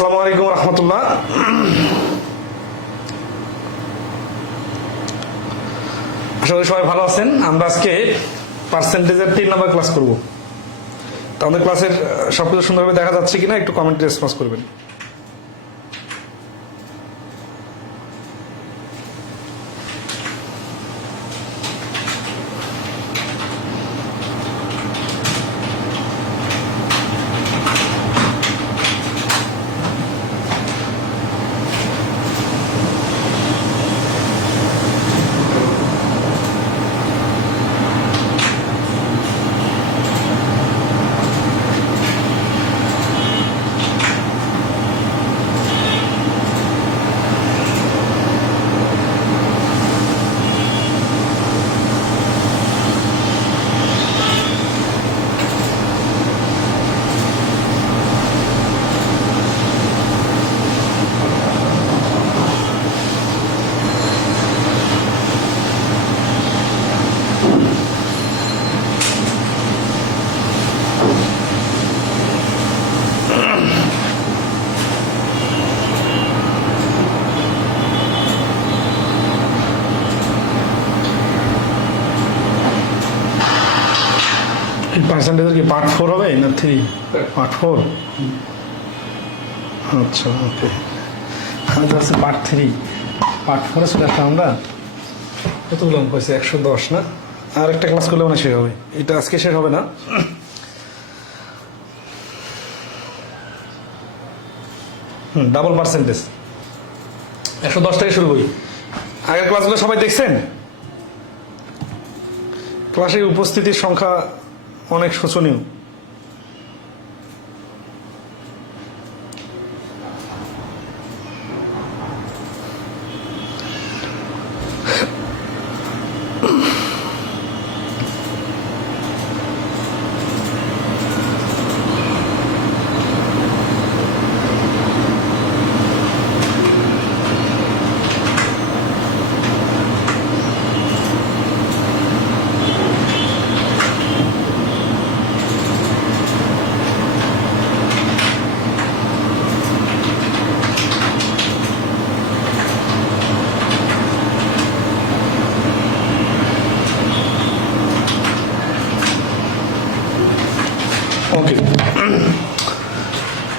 আসসালামু আলাইকুম রহমতুল্লাহ। আশা করি সবাই ভালো আছেন। আমরা আজকে পার্সেন্টেজের 3 নম্বর ক্লাস করব। তো আমাদের ক্লাসের সবকিছু সুন্দরভাবে দেখা যাচ্ছে কিনা একটু কমেন্টে রেসপন্স করবেন। পার্সেন্টেজের কি পার্ট 4 হবে না 3? পার্ট 4। আচ্ছা, ওকে। আমাদের আছে পার্ট 3। পার্ট 4 চলে আসলাম আমরা। কতগুলো অঙ্ক হয়েছে? 110 না? আর একটা ক্লাস করলে মানে শেষ হবে। এটা আজকে শেষ হবে না। ডাবল পার্সেন্টেজ 110 থেকে শুরু করি। আগের ক্লাসগুলো সবাই দেখছেন? ক্লাসে উপস্থিতির সংখ্যা অনেক শোচনীয়। ওকে,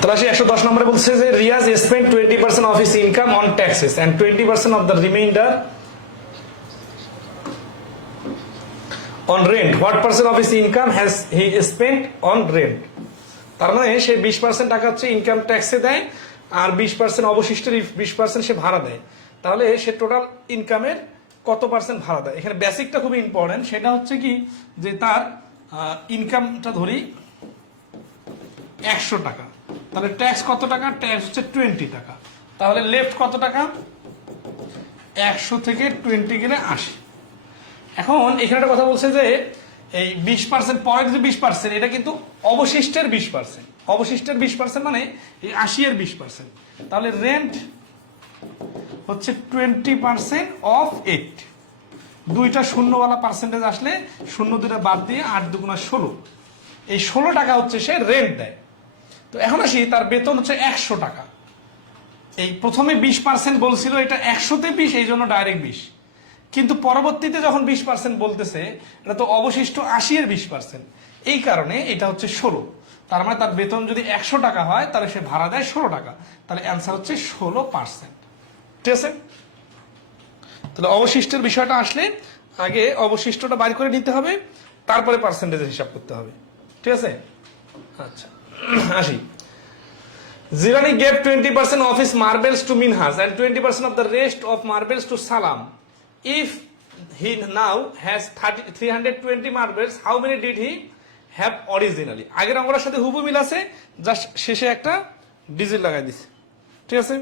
তাহলে 110 নম্বরে বলছে যে Riyaz spend 20% of his income on taxes and 20% of the remainder on rent. What percent of his income has he spent on rent? তার মানে সে 20% টাকা হচ্ছে ইনকাম ট্যাক্সে দেয়, আর 20% অবশিষ্টের 20% সে ভাড়া দেয়। তাহলে সে টোটাল ইনকামের কত পার্সেন্ট ভাড়া দেয়? এখানে বেসিকটা খুবই ইম্পর্টেন্ট। সেটা হচ্ছে কি, যে তার ইনকামটা ধরি 100 টাকা, তাহলে ট্যাক্স কত টাকা? ট্যাক্স হচ্ছে 20 টাকা। তাহলে লেফট কত টাকা? 100 থেকে 20 গেলে 80। এখন এখানে একটা কথা বলছে যে এই 20% পরের যে 20% এটা কিন্তু অবশিষ্টের 20%। অবশিষ্টের 20% মানে এই 80 এর 20%। তাহলে রেন্ট হচ্ছে 20% অফ 8। দুইটা শূন্যওয়ালা পার্সেন্টেজ আসলে শূন্য দুটা বাদ দিয়ে 8 দুগুণা 16। এই 16 টাকা হচ্ছে সে রেন্ট দেয়। তো এখন আসি, তার বেতন হচ্ছে 100 টাকা। এই প্রথমে 20% বলছিল, এটা 100তে 20, এই জন্য ডাইরেক্ট 20। কিন্তু পরবর্তীতে যখন 20% বলতেছে, এটা তো অবশিষ্ট 80 এর 20%, এই কারণে এটা হচ্ছে 16। তার মানে তার বেতন যদি 100 টাকা হয়, তাহলে সে ভাড়া দেয় 16 টাকা। তাহলে অ্যান্সার হচ্ছে 16%। ঠিক আছে? তাহলে অবশিষ্টের বিষয়টা আসলে আগে অবশিষ্টটা বাইর করে নিতে হবে, তারপরে পার্সেন্টেজের হিসাব করতে হবে। ঠিক আছে? আচ্ছা, আসি। Zirani gave 20% of his marbles to Minhas and 20% of the rest of marbles to Salam. If he now has 320 marbles, how many did he have originally? আগের অঙ্কটার সাথে হুবহু মিল আছে, জাস্ট শেষে একটা ডিজিট লাগাই দিছে। ঠিক আছে?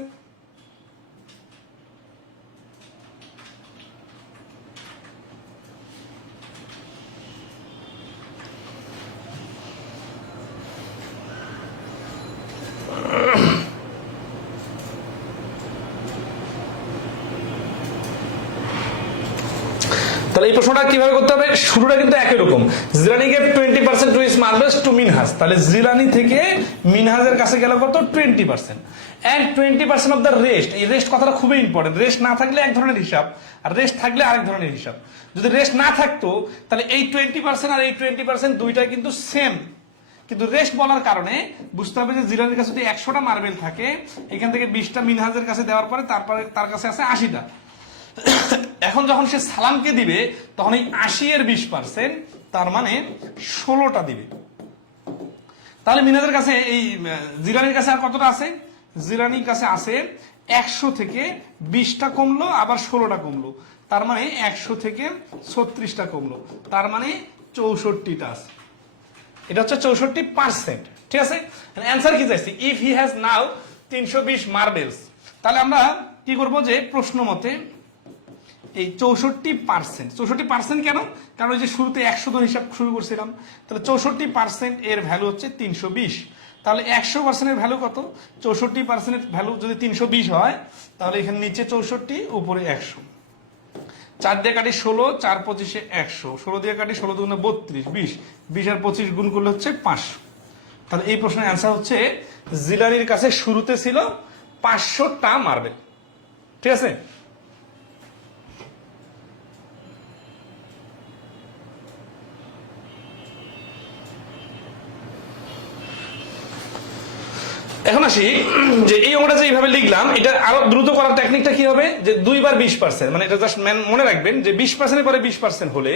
তাহলে এই প্রশ্নটা কিভাবে করতে হবে? শুরুটা কিন্তু একই রকম। Jilani gave 20% to his marbles to Minhaj. তাহলে জিলানি থেকে মিনহাজের কাছে গেল কত? 20%। And 20% of the rest. এই রেস্ট কথাটা খুবই ইম্পর্টেন্ট। রেস্ট না থাকলে এক ধরনের হিসাব, আর রেস্ট থাকলে আরেক ধরনের হিসাব। যদি রেস্ট না থাকতো তাহলে এই 20% আর এই 20% দুইটাই কিন্তু সেম, কিন্তু রেস্ট বলার কারণে বুঝতে হবে যে জিলানির কাছে যদি 100টা মার্বেল থাকে, এখান থেকে 20টা মিনহাজের কাছে দেওয়ার পরে তারপরে তার কাছে আছে 80টা। এখন যখন সে সালামকে দিবে তখন এই 80 এর 20%, তার মানে 16টা দিবে। তাহলে মিনহাজের কাছে এই জিলানির কাছে আর কতটা আছে? জিলানির কাছে আছে 100 থেকে 20টা কমলো, আবার 16টা কমলো, তার মানে 100 থেকে 36টা কমলো, তার মানে 64টা আছে। এটা হচ্ছে 64%। ঠিক আছে, অ্যান্সার কি চাইছি? If he has now 320 marbles. তাহলে আমরা কি করব যে প্রশ্ন মতে এই 64% কেন? কারণ ওই যে শুরুতে 100 ধরে হিসাব শুরু করছিলাম, তাহলে 64% এর ভ্যালু হচ্ছে 320। তাহলে 100% এর ভ্যালু কত? 64% এর ভ্যালু যদি 320 হয়, তাহলে এখানে নিচে 64, উপরে 100। 4 দিয়ে কাটি 16, 4 25 100, 16 দিয়ে কাটি 16 দুগুণে 32, 20, 20 আর 25 গুণ করলে হচ্ছে 500। তাহলে এই প্রশ্নের অ্যান্সার হচ্ছে জিলানির কাছে শুরুতে ছিল 500টা মার্বেল। ঠিক আছে, এখন আসি যে এই অঙ্কটা যে এইভাবে লিখলাম, এটা আরো দ্রুত করার টেকনিকটা কি হবে? যে 2 বার 20%, মানে এটা জাস্ট মনে রাখবেন যে 20% এর পরে 20% হলে,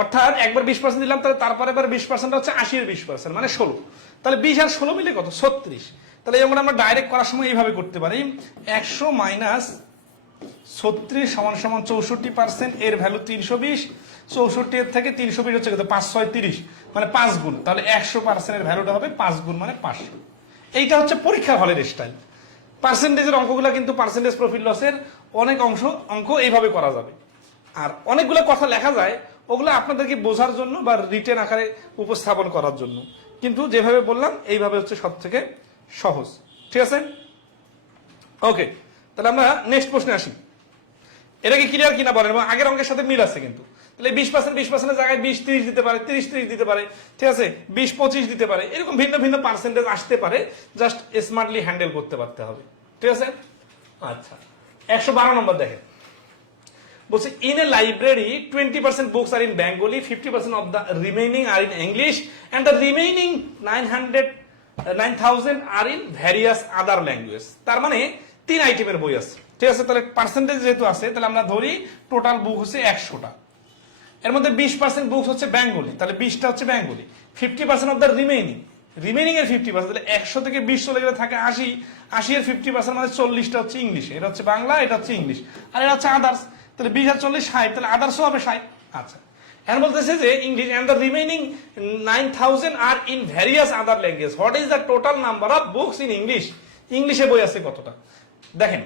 অর্থাৎ একবার 20% দিলাম, তাহলে তারপরে এবার 20% হচ্ছে 80 এর 20%, মানে 16। তাহলে 20 আর 16 মিলে কত? 36। তাহলে এই অঙ্কটা আমরা ডাইরেক্ট করার সময় এইভাবে করতে পারি, 100 মাইনাস 36 সমান সমান 64%, এর ভ্যালু 320, 64 এর থেকে 320 হচ্ছে কত? 5 6 30, মানে 5 গুণ। তাহলে 100% এর ভ্যালুটা হবে 5 গুণ, মানে 500। এইটা হচ্ছে পরীক্ষার হলের স্টাইল। পার্সেন্টেজের অঙ্কগুলো কিন্তু পার্সেন্টেজ প্রফিট লসের অনেক অঙ্ক এইভাবে করা যাবে। আর অনেকগুলো কথা লেখা যায়, ওগুলো আপনাদেরকে বোঝার জন্য বা রিটেন আকারে উপস্থাপন করার জন্য, কিন্তু যেভাবে বললাম এইভাবে হচ্ছে সব থেকে সহজ। ঠিক আছে, ওকে। তাহলে আমরা নেক্সট প্রশ্নে আসি। এটা কি ক্লিয়ার কিনা বলেন, এবং আগের অঙ্কের সাথে মিল আছে কিন্তু। তাহলে 20% জায়গায় 20-30 দিতে পারে, 30-30 দিতে পারে, ঠিক আছে, 20-25 দিতে পারে, এরকম ভিন্ন ভিন্ন পার্সেন্টেজ আসতে পারে, জাস্ট স্মার্টলি হ্যান্ডেল করতে পারতে হবে। ঠিক আছে, আচ্ছা 112 নম্বর দেখেন, বলছে in a library 20% books are in Bengali, 50% of the remaining are in English, and the remaining 9,000 are in various other language. তার মানে 3 আইটেমের বই আছে। ঠিক আছে, তাহলে পার্সেন্টেজ যেহেতু আছে, তাহলে আমরা ধরি টোটাল বুক হচ্ছে 100টা, এর মধ্যে 20% বুকস হচ্ছে বেঙ্গলি, তাহলে 20টা হচ্ছে বেঙ্গলি, 50% অফ দ্য রিমেইনিং এর 50%, তাহলে 100 থেকে 20 চলে গেলে থাকে 80, 80 এর 50% মানে 40টা হচ্ছে ইংলিশে, এটা হচ্ছে বাংলা, এটা হচ্ছে ইংলিশ, আর এটা হচ্ছে আদার্স। তাহলে 20 আর 40 60, তাহলে আদার্সও হবে 60। আচ্ছা, এখন বলতেছে যে English and the remaining 9,000 are in various other language, what is the total number of books in English? ইংলিশে বই আছে কতটা দেখেন।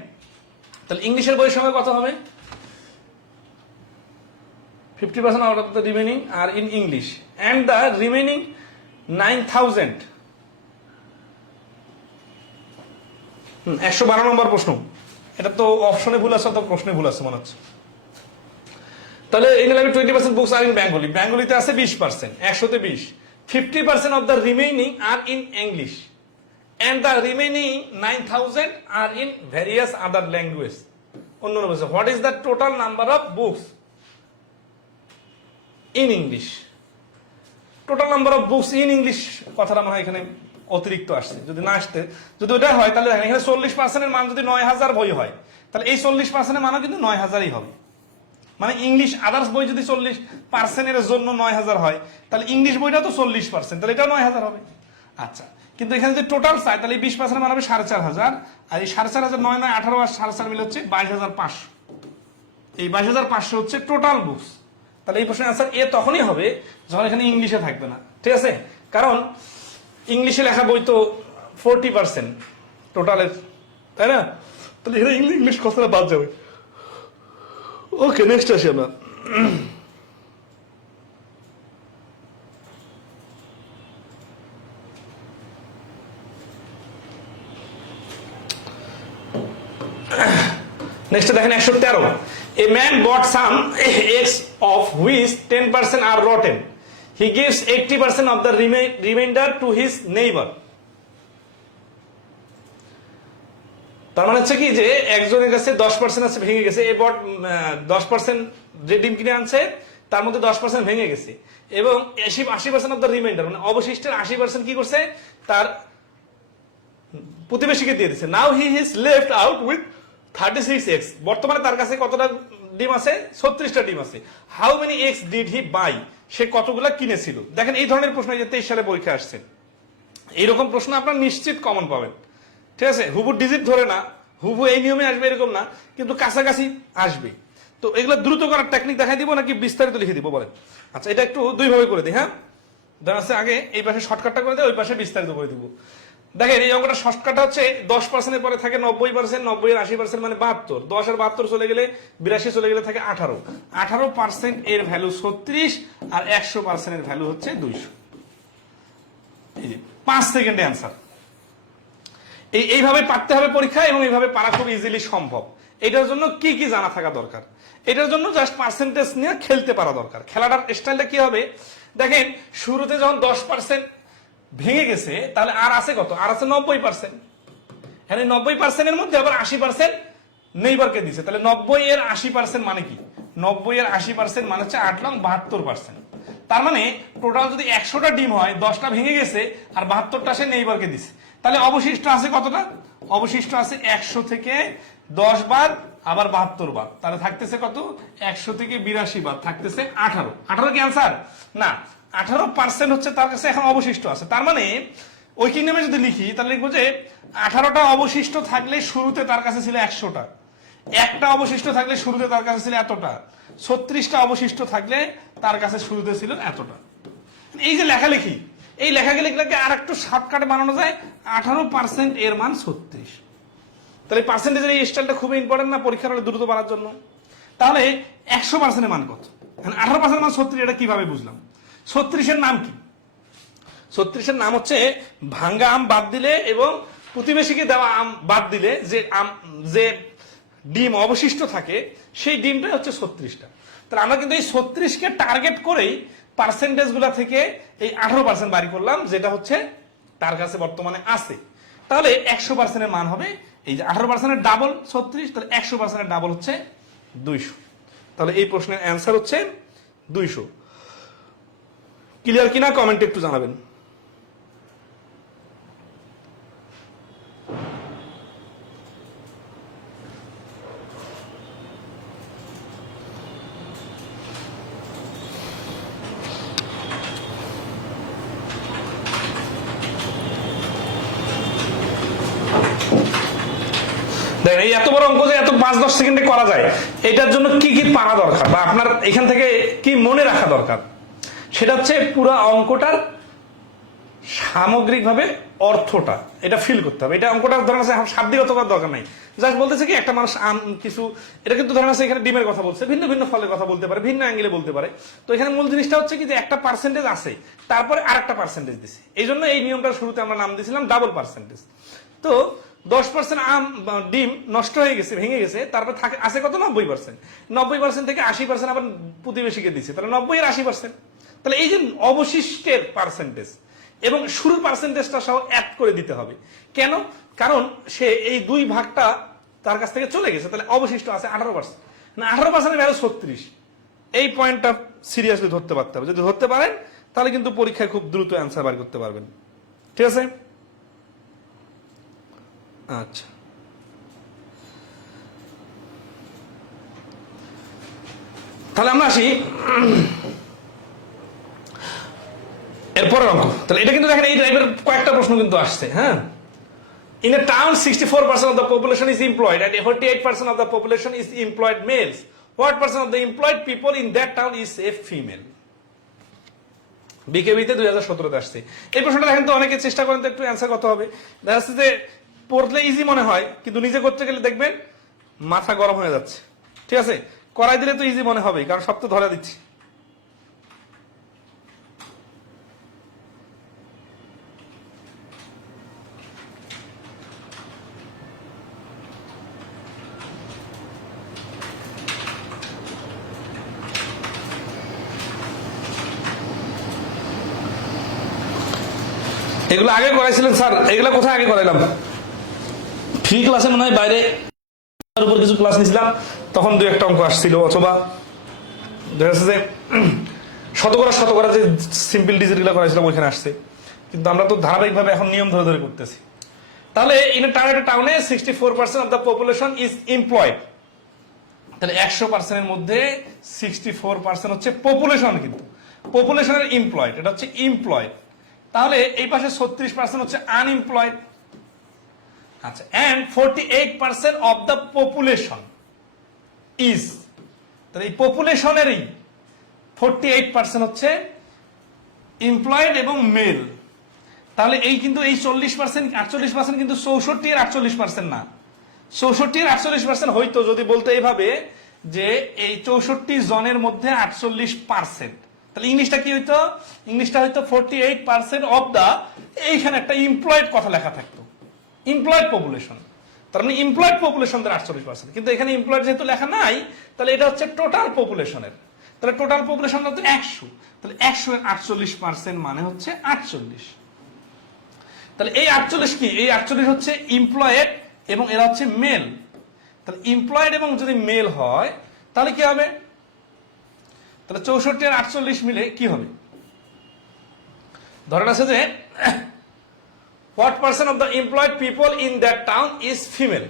তাহলে ইংলিশের বইয়ের সঙ্গে কত হবে? 50% out of the remaining are in English, and the remaining 9,000 112 নম্বর প্রশ্ন। এটা তো অপশনে ভুল আছে, তো প্রশ্নে ভুল আছে মনে হচ্ছে। তাহলে এই নিলামে 20% বুকস আর ইন বেঙ্গলি, বেঙ্গলিতে আছে 20%, 100তে 20, 50% of the remaining are in English, and the remaining 9,000 are in various other languages. অন্য বলছে what is the total number of books in English? Total number of books in English কথাটা মনে হয় এখানে অতিরিক্ত আসছে, যদি না আসতে, যদি ওটা হয় তাহলে দেখেন এখানে 40% এর মান যদি 9,000 বই হয়, তাহলে এই 40% এর মানও কিন্তু 9,000ই হবে। মানে ইংলিশ আদার্স বই যদি 40% এর জন্য 9,000 হয়, তাহলে ইংলিশ বইটা তো 40%, তাহলে এটাও 9,000 হবে। আচ্ছা, কিন্তু এখানে যদি টোটাল চাই, তাহলে এই 20% মান হবে 4,500, আর এই 4,500 9 9 18 আর 4,500 মিলে হচ্ছে 22,500। এই 22,500 হচ্ছে টোটাল বুকস। তাহলে এই প্রশ্নের আনসার এ তখনই হবে যখন এখানে ইংলিশে থাকবে না। ঠিক আছে, কারণ ইংলিশে লেখা বই তো 40% টোটালের, তাই না? তাহলে এখানে ইংলিশ কথাটা বাদ যাবে। ওকে, নেক্সট আসি আমরা। নেক্সট দেখেন 113, a man bought some eggs of which 10% are rotten. He gives 80% of the remainder to his neighbor. তার মানে হচ্ছে কি যে একজনের কাছে 10% আছে ভেঙে গেছে, এবার 10% যে ডিম কিনে আনছে তার মধ্যে 10% ভেঙে গেছে, এবং 80% অফ দ্য রিমাইন্ডার মানে অবশিষ্টের 80% কি করছে তার প্রতিবেশীকে দিয়ে দিচ্ছে। Now he is left out with 36 X. বর্তমানে তার কাছে কতটা ডিম আছে? 36টা ডিম আছে। How many X did he buy? সে কতগুলা কিনেছিল? দেখেন এই ধরনের প্রশ্ন যে 23 সালে পরীক্ষা আসছে, এইরকম প্রশ্ন আপনার নিশ্চিত কমন পাবেন। ঠিক আছে, হুবু ডিজিট ধরে না, হুবু এই নিয়মে আসবে এরকম না, কিন্তু কাছাকাছি আসবে। তো এগুলো দ্রুত করার টেকনিক দেখাই দিব নাকি বিস্তারিত লিখে দিব বলেন? আচ্ছা, এটা একটু দুই ভাবে করে দিই। হ্যাঁ, দেখা যাচ্ছে আগে এই পাশে শর্টকাটটা করে দেয়, ওই পাশে বিস্তারিত করে দিব। দেখেন এই অঙ্কটা শর্টকাট হচ্ছে 10% পরে থাকে 90%, 90 এর 80% মানে 72, 10 আর 72 চলে গেলে 82 চলে গেলে থাকে 18। 18% এর ভ্যালু 36 আর 100% এর ভ্যালু হচ্ছে 200। এই যে 5 সেকেন্ডে অ্যান্সার। এইভাবে পারতে হবে পরীক্ষা, এবং এইভাবে পারা খুব ইজিলি সম্ভব। এটার জন্য কি কি জানা থাকা দরকার? এটার জন্য জাস্ট পার্সেন্টেজ নিয়ে খেলতে পারা দরকার। খেলাটার স্টাইলটা কি হবে দেখেন, শুরুতে যখন 10% ভেঙে গেছে তাহলে আর আছে কত? আর আছে 90%। এখানে 90% এর মধ্যে আবার 80% নেইবারকে দিছে, তাহলে 90 এর 80% মানে কি? 90 এর 80% মানে হচ্ছে 8 লং 72%। তার মানে টোটাল যদি 100টা ডিম হয়, 10টা ভেঙে গেছে আর 72টা সে নেইবারকে দিছে, তাহলে অবশিষ্ট আছে কতটা? অবশিষ্ট আছে 100 থেকে 10 বার আবার 72 বার, তাহলে থাকতেছে কত? 100 থেকে 82 বার, থাকতেছে 18। 18 কি অ্যান্সার? না, 18% হচ্ছে তার কাছে এখন অবশিষ্ট আছে। তার মানে ওই কি নেমে যদি লিখি তাহলে লিখবো যে 18টা অবশিষ্ট থাকলে শুরুতে তার কাছে ছিল 100টা, একটা অবশিষ্ট থাকলে শুরুতে তার কাছে ছিল এতটা, 36টা অবশিষ্ট থাকলে তার কাছে শুরুতে ছিল এতটা। এই যে লেখালেখি, এই লেখালেখিটাকে আর একটু শর্টকাটে বানানো যায়। 18% এর মান 36। তাহলে পার্সেন্টেজের এই স্টাইলটা খুবই ইম্পর্টেন্ট না পরীক্ষার হলে দ্রুত বাড়ার জন্য? তাহলে 100% এর মান কত? 18% মান 36, এটা কিভাবে বুঝলাম? 36 এর নাম কি? 36 এর নাম হচ্ছে ভাঙ্গা আম বাদ দিলে এবং প্রতিবেশীকে দেওয়া আম বাদ দিলে যে ডিম অবশিষ্ট থাকে সেই ডিমটাই হচ্ছে 36টা। তাহলে আমরা কিন্তু এই 36কে টার্গেট করেই পার্সেন্টেজ গুলা থেকে এই 18% বাড়ি করলাম, যেটা হচ্ছে তার কাছে বর্তমানে আছে। তাহলে 100% এর মান হবে এই যে 18% এর ডাবল 36, তাহলে 100% এর ডাবল হচ্ছে 200। তাহলে এই প্রশ্নের অ্যান্সার হচ্ছে 200। ক্লিয়ার কিনা কমেন্টে একটু জানাবেন। দেখেন এই এত বড় অঙ্ক যে এত 5-10 সেকেন্ডে করা যায়, এটার জন্য কি কি পারা দরকার বা আপনার এখান থেকে কি মনে রাখা দরকার, সেটা হচ্ছে পুরো অঙ্কটার সামগ্রিকভাবে অর্থটা এটা ফিল করতে হবে। এটা অঙ্কটা ধরেন আছে শাব্দিকত করার দরকার নাই, জাস্ট বলতেছে কি একটা মানুষ আম কিছু, এটা কিন্তু ধরেন আছে এখানে ডিমের কথা বলছে, ভিন্ন ভিন্ন ফলের কথা বলতে পারে, ভিন্ন অ্যাঙ্গেলে বলতে পারে। তো এখানে মূল জিনিসটা হচ্ছে কি যে একটা পার্সেন্টেজ আছে, তারপরে আর একটা পার্সেন্টেজ দিছে, এই জন্য এই নিয়মটা শুরুতে আমরা নাম দিয়েছিলাম ডাবল পার্সেন্টেজ। তো 10% আম ডিম নষ্ট হয়ে গেছে, ভেঙে গেছে, তারপর থাকে আছে কত? 90%। 90% থেকে 80% আবার প্রতিবেশীকে দিচ্ছে, তাহলে 90 এর 80%। তাহলে এই যে অবশিষ্টের পার্সেন্টেজ এবং শুরুর পার্সেন্টেজটা সহ অ্যাড করে দিতে হবে। কেন? কারণ সে এই দুই ভাগটা তার কাছ থেকে চলে গেছে, তাহলে অবশিষ্ট আছে 18%। না, 18% ভ্যালু 36। এই পয়েন্টটা সিরিয়াসলি ধরতে পারতে হবে। যদি ধরতে পারেন তাহলে কিন্তু পরীক্ষায় খুব দ্রুত অ্যান্সার বার করতে পারবেন। ঠিক আছে? আচ্ছা, তাহলে আমরা আসি এরপরের অঙ্ক। তাহলে এটা কিন্তু দেখেন এই টাইপের কয়েকটা প্রশ্ন কিন্তু আসছে। হ্যাঁ, in a town 64% of the population is employed and 48% of the population is employed males. What percent of the employed people in that town is a female? বিকেবিতে 2017 আসছে এই প্রশ্নটা। দেখেন তো অনেকে চেষ্টা করেন তো একটু অ্যান্সার কত হবে। দেখা যাচ্ছে যে পড়লে ইজি মনে হয়, কিন্তু নিজে করতে গেলে দেখবেন মাথা গরম হয়ে যাচ্ছে। ঠিক আছে, করাই দিলে তো ইজি মনে হবে, কারণ সব তো ধরে দিচ্ছি। এগুলো আগে করাইছিলেন স্যার? এগুলো কোথায় আগে করাইলাম? ফ্রি ক্লাসে মনে হয় বাইরে উপর কিছু ক্লাস নিয়েছিলাম, তখন দু একটা অঙ্ক আসছিল, অথবা দেখা যাচ্ছে যে শতকরা যে সিম্পল ডিজিটগুলো করাইছিলাম ওইখানে আসছে। কিন্তু আমরা তো ধারাবাহিকভাবে এখন নিয়ম ধরে ধরে করতেছি। তাহলে ইন এ টাউনে 64% of the population is employed. তাহলে 100% এর মধ্যে 64% হচ্ছে পপুলেশন, কিন্তু পপুলেশনের এমপ্লয়েড, এটা হচ্ছে এমপ্লয়েড। তাহলে এই পাশে 36% হচ্ছে আনএমপ্লয়েড। আচ্ছা, and 48% of the population is, তাহলে এই পপুলেশনেরই 48% হচ্ছে এমপ্লয়েড এবং মেল। তাহলে এই কিন্তু এই 40% 48% কিন্তু 64 এর 48% না। 64 এর 48% হইতো যদি বলতো এইভাবে যে এই 64 জনের মধ্যে 48%, তাহলে ইংলিশটা কি হইতো? ইংলিশটা হইতো 48% অফ দা, এইখানে একটা এমপ্লয়েড কথা লেখা থাকতো, এমপ্লয়েড পপুলেশন। তার মানে এমপ্লয়েড পপুলেশনদের 48%, কিন্তু এখানে এমপ্লয়েড যেহেতু লেখা নাই, তাহলে এটা হচ্ছে টোটাল পপুলেশনের। তাহলে টোটাল পপুলেশন হচ্ছে 100, তাহলে 100 এর 48% মানে হচ্ছে 48। তাহলে এই 48 কি? এই 48 হচ্ছে এমপ্লয়েড এবং এরা হচ্ছে মেল। তাহলে এমপ্লয়েড এবং যদি মেল হয় তাহলে কি হবে? তাহলে 64 আর 48 মিলে কি হবে? ধরেন আছে যে what percent of the employed people in that town is female।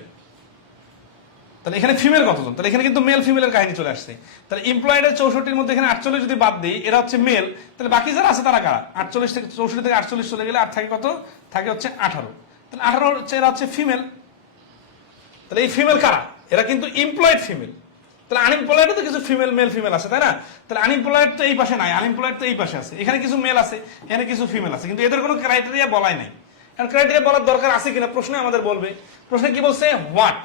তাহলে এখানে ফিমেল কতজন? তাহলে এখানে কিন্তু মেল ফিমেলের কাহিনী চলে আসছে। তাহলে এমপ্লয়েড এর 64 এর মধ্যে এখানে 48 যদি বাদ দিই, এরা হচ্ছে মেল, তাহলে বাকি যারা আছে তারা কারা? 48 থেকে 64 থেকে 48 চলে গেলে আর থাকে কত? থাকে হচ্ছে 18। তাহলে 18 হচ্ছে এরা হচ্ছে ফিমেল। তাহলে এই ফিমেল কারা? এরা কিন্তু এমপ্লয়েড ফিমেল। তাহলে আনএমপ্লয়েড তো কিছু ফিমেল মেল ফিমেল আছে, তাই না? তাহলে আনএমপ্লয়েড তো এই পাশে নাই, আনএমপ্লয়েড তো এই পাশে আছে। এখানে কিছু মেল আছে, এখানে কিছু ফিমেল আছে, কিন্তু এদের কোনো ক্রাইটেরিয়া বলাই নাই। আর ক্রাইটেরিয়া বলার দরকার আছে কিনা প্রশ্নে আমাদের বলবে। প্রশ্নে কি বলছে? হোয়াট,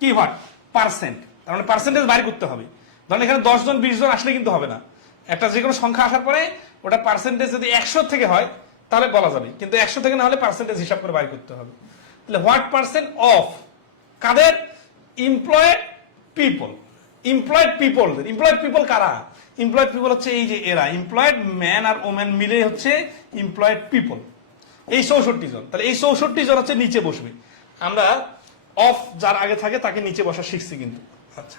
কি হোয়াট পার্সেন্ট, তার মানে পার্সেন্টেজ বাইর করতে হবে। ধরেন এখানে 10 জন 20 জন আসলে কিন্তু হবে না, একটা যে কোনো সংখ্যা আসার পরে ওটা পার্সেন্টেজ যদি 100 থেকে হয় তাহলে বলা যাবে, কিন্তু 100 থেকে না হলে পার্সেন্টেজ হিসাব করে বাইর করতে হবে। তাহলে হোয়াট পার্সেন্ট অফ কাদের? Employed people. Employed people, employed people কারা? এমপ্লয়েড পিপল হচ্ছে এই যে এরা, এমপ্লয়েড ম্যান আর ওমেন মিলে হচ্ছে এমপ্লয়েড পিপল, এই 64 জন। তাহলে এই 64 জন হচ্ছে নিচে বসবে। আমরা অফ যার আগে থাকে তাকে নিচে বসা শিখছি কিন্তু। আচ্ছা,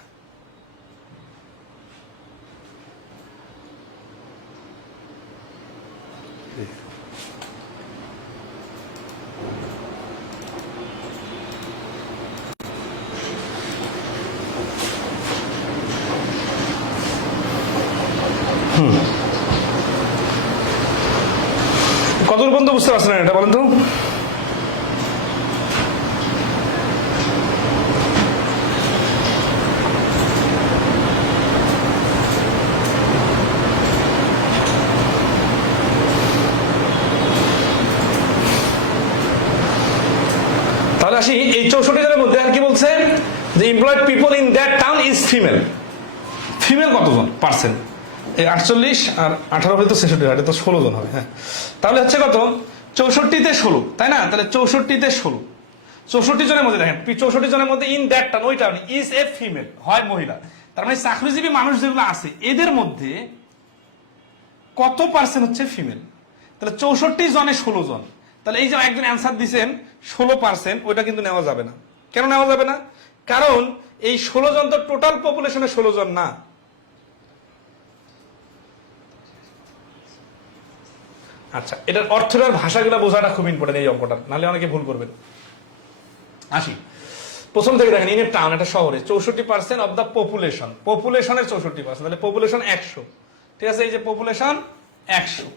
কত পর্যন্ত বুঝতে পারছেন এটা বলেন তো? তাহলে আসি এই 64 জনের মধ্যে আর কি বলছে যে employed people in that town is female. Female কতজন পার্সেন্ট? এই 48 আর 18 হলে তো 66 হয়, তো 16 জন হবে। হ্যাঁ, তাহলে হচ্ছে কত? 64-তে 16, তাই না? তাহলে 64-তে 16, 64 জনের মধ্যে দেখেন 64 জনের মধ্যে ইন দ্যাট টাউন, ওই টাউন ইজ এ ফিমেল, হয় মহিলা। তার মানে চাকরিজীবী মানুষ যেগুলো আছে এদের মধ্যে কত পার্সেন্ট হচ্ছে ফিমেল? তাহলে 64 জনে 16 জন। তাহলে এই যে একজন অ্যান্সার দিচ্ছেন 16%, ওইটা কিন্তু নেওয়া যাবে না। কেন নেওয়া যাবে না? কারণ এই 16 জন তো টোটাল পপুলেশনে 16 জন না। আচ্ছা, এটার অর্থটার ভাষাগুলো বোঝাটা খুব ইম্পর্টেন্ট এই অঙ্কটা, নাহলে অনেকে ভুল করবেন। আসি প্রথম থেকে দেখেন, ইন এ টাউন, একটা শহরে 64% অফ দ্য পপুলেশন, পপুলেশনের 64%, তাহলে পপুলেশন 100, ঠিক আছে? এই যে পপুলেশন 100,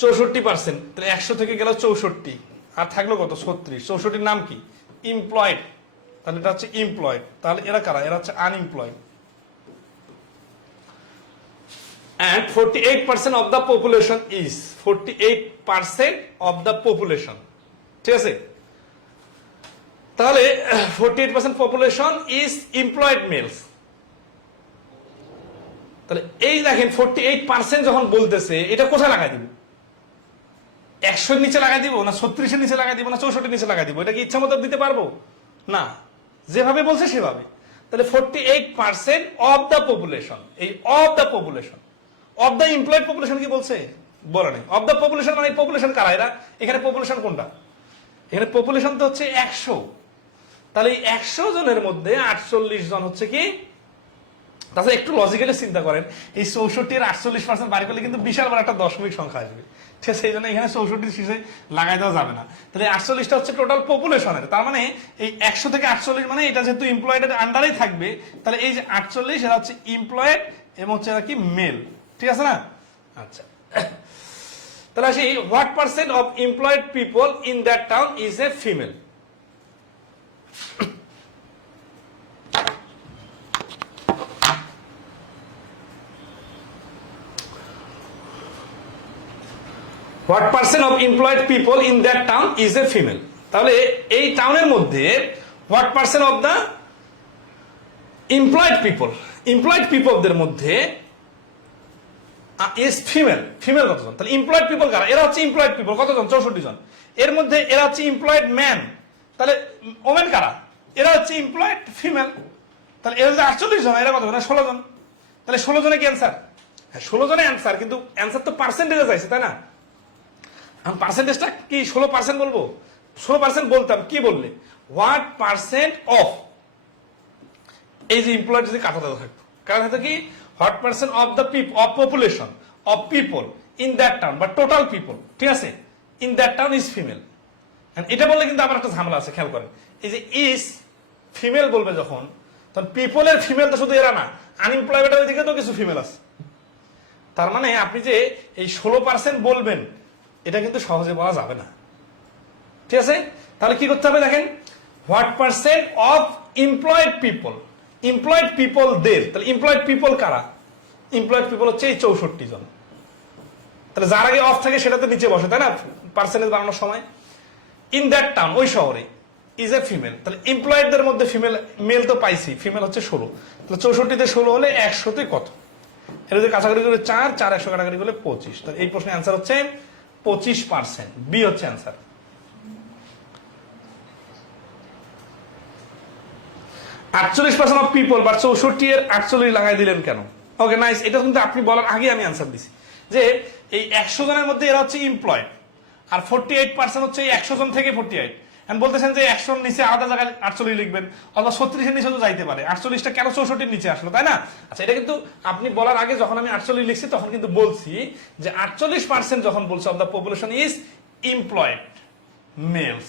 64%, তাহলে 100 থেকে গেল 64, আর থাকলো কত? 36। 64-র নাম কি? এমপ্লয়েড। তাহলে এটা হচ্ছে এমপ্লয়েড। তাহলে এরা কারা? এরা হচ্ছে unemployed. And 48% of the population is 48% of the population, ঠিক আছে? তাহলে 48% population is employed males। তাহলে এই দেখেন 48% যখন বলতেছে, এটা কোথায় লাগাই দিব? 100-এর নিচে লাগাই দিব না 36-এর নিচে লাগাই দিব না 64-এর নিচে লাগাই দিব? এটা কি ইচ্ছা মতো দিতে পারবো না, যেভাবে বলছে সেভাবে। তাহলে 48% অফ দ্য পপুলেশন, এই of the population, of the employed population কি বলছে? বলে নেই। অফ দ্য পপুলেশন মানে পপুলেশন কারা? এরা, এখানে পপুলেশন কোনটা? এখানে পপুলেশন তো হচ্ছে 100, তাহলে এই 100 জনের মধ্যে 48 জন হচ্ছে কি, তাছাড়া একটু লজিক্যালি চিন্তা করেন, এই 64 এর 48% বাড়ি করলে কিন্তু বিশাল বড় একটা দশমিক সংখ্যা আসবে, ঠিক আছে? এই জন্য এখানে 64 শীর্ষে লাগাই দেওয়া যাবে না। তাহলে 48টা হচ্ছে টোটাল পপুলেশনের, তার মানে এই 100 থেকে 48 মানে এটা যেহেতু এমপ্লয়েডের আন্ডারেই থাকবে, তাহলে এই যে 48 এটা হচ্ছে এমপ্লয়েড এবং হচ্ছে কি মেল, ঠিক আছে না? আচ্ছা, তাহলে আসি, what percent of employed people in that town is a female? What percent of employed people in that town is a female? তাহলে এই টাউনের মধ্যে what percent of the employed পিপলদের মধ্যে ইজ ফিমেল? ফিমেল কতজন? তাহলে এমপ্লয়েড পিপল কারা? এরা হচ্ছে এমপ্লয়েড পিপল, কতজন? 64 জন। এর মধ্যে এরা হচ্ছে এমপ্লয়েড ম্যান, তাহলে ওমেন কারা? এরা হচ্ছে এমপ্লয়েড ফিমেল। তাহলে এরা যে 48 জন, এরা কতজন? 16 জন। তাহলে 16 জনে কি অ্যান্সার? হ্যাঁ, 16 জনে অ্যান্সার, কিন্তু অ্যান্সার তো পার্সেন্টেজে চাইছে, তাই না? আমি পার্সেন্টেজটা কি 16% বলবো? 16% বলতাম, কি বললে? হোয়াট পার্সেন্ট অফ, এই যে এমপ্লয়েড যদি কাটাতে থাকতো, কারণ হয়তো কি what percent of the of population of people in that town, বা টোটাল পিপল, ঠিক আছে, in that town is female. এটা বললে কিন্তু আবার একটা ঝামেলা আছে, খেয়াল করেন। এই যে ইজ ফিমেল বলবে যখন, তখন পিপলের ফিমেল তো শুধু এরা না, আনএমপ্লয়েমেন্টের দিকে তো কিছু ফিমেল আছে। তার মানে আপনি যে এই 16% বলবেন, এটা কিন্তু সহজে বলা যাবে না, ঠিক আছে? তাহলে কি করতে হবে দেখেন, what percent of employed people দের, তাহলে এমপ্লয়েড পিপল কারা? এমপ্লয়েড পিপল হচ্ছে এই 64 জন। তাহলে যার আগে অফ থাকে সেটা তো নিচে বসে, তাই না, পার্সেন্টেজ বানানোর সময়। ইন দ্যাট টাউন, ওই শহরে, ইজ এ ফিমেল, তাহলে এমপ্লয়েডদের মধ্যে ফিমেল, মেল তো পাইছি, ফিমেল হচ্ছে 16, তাহলে 64-তে 16 হলে 100-তে কত? এটা যদি কাছাকাছি করে 4 100 কাটাকাটি করলে 25, তাহলে এই প্রশ্নের অ্যান্সার হচ্ছে 25%, বি হচ্ছে অ্যান্সার। আটচল্লিশ পার্সেন্ট অফ পিপল, বা 64 এর 48 লাগাই দিলেন কেন? ওকে, নাইস। এটা কিন্তু আপনি বলার আগে আমি অ্যান্সার দিছি, যে এই 100 জনের মধ্যে এরা হচ্ছে এমপ্লয়েড, আর 48% হচ্ছে এই 100 জন থেকে 48। বলতেছেন যে 100 নিচে আলাদা জায়গায় 48 লিখবেন, অথবা 36-এর নিচে তো যাইতে পারে। 48টা কেন 64-এর নিচে আসলো, তাই না? আচ্ছা, এটা কিন্তু আপনি বলার আগে যখন আমি 48 লিখছি, তখন কিন্তু বলছি যে 48% যখন বলছে of the population is employed males,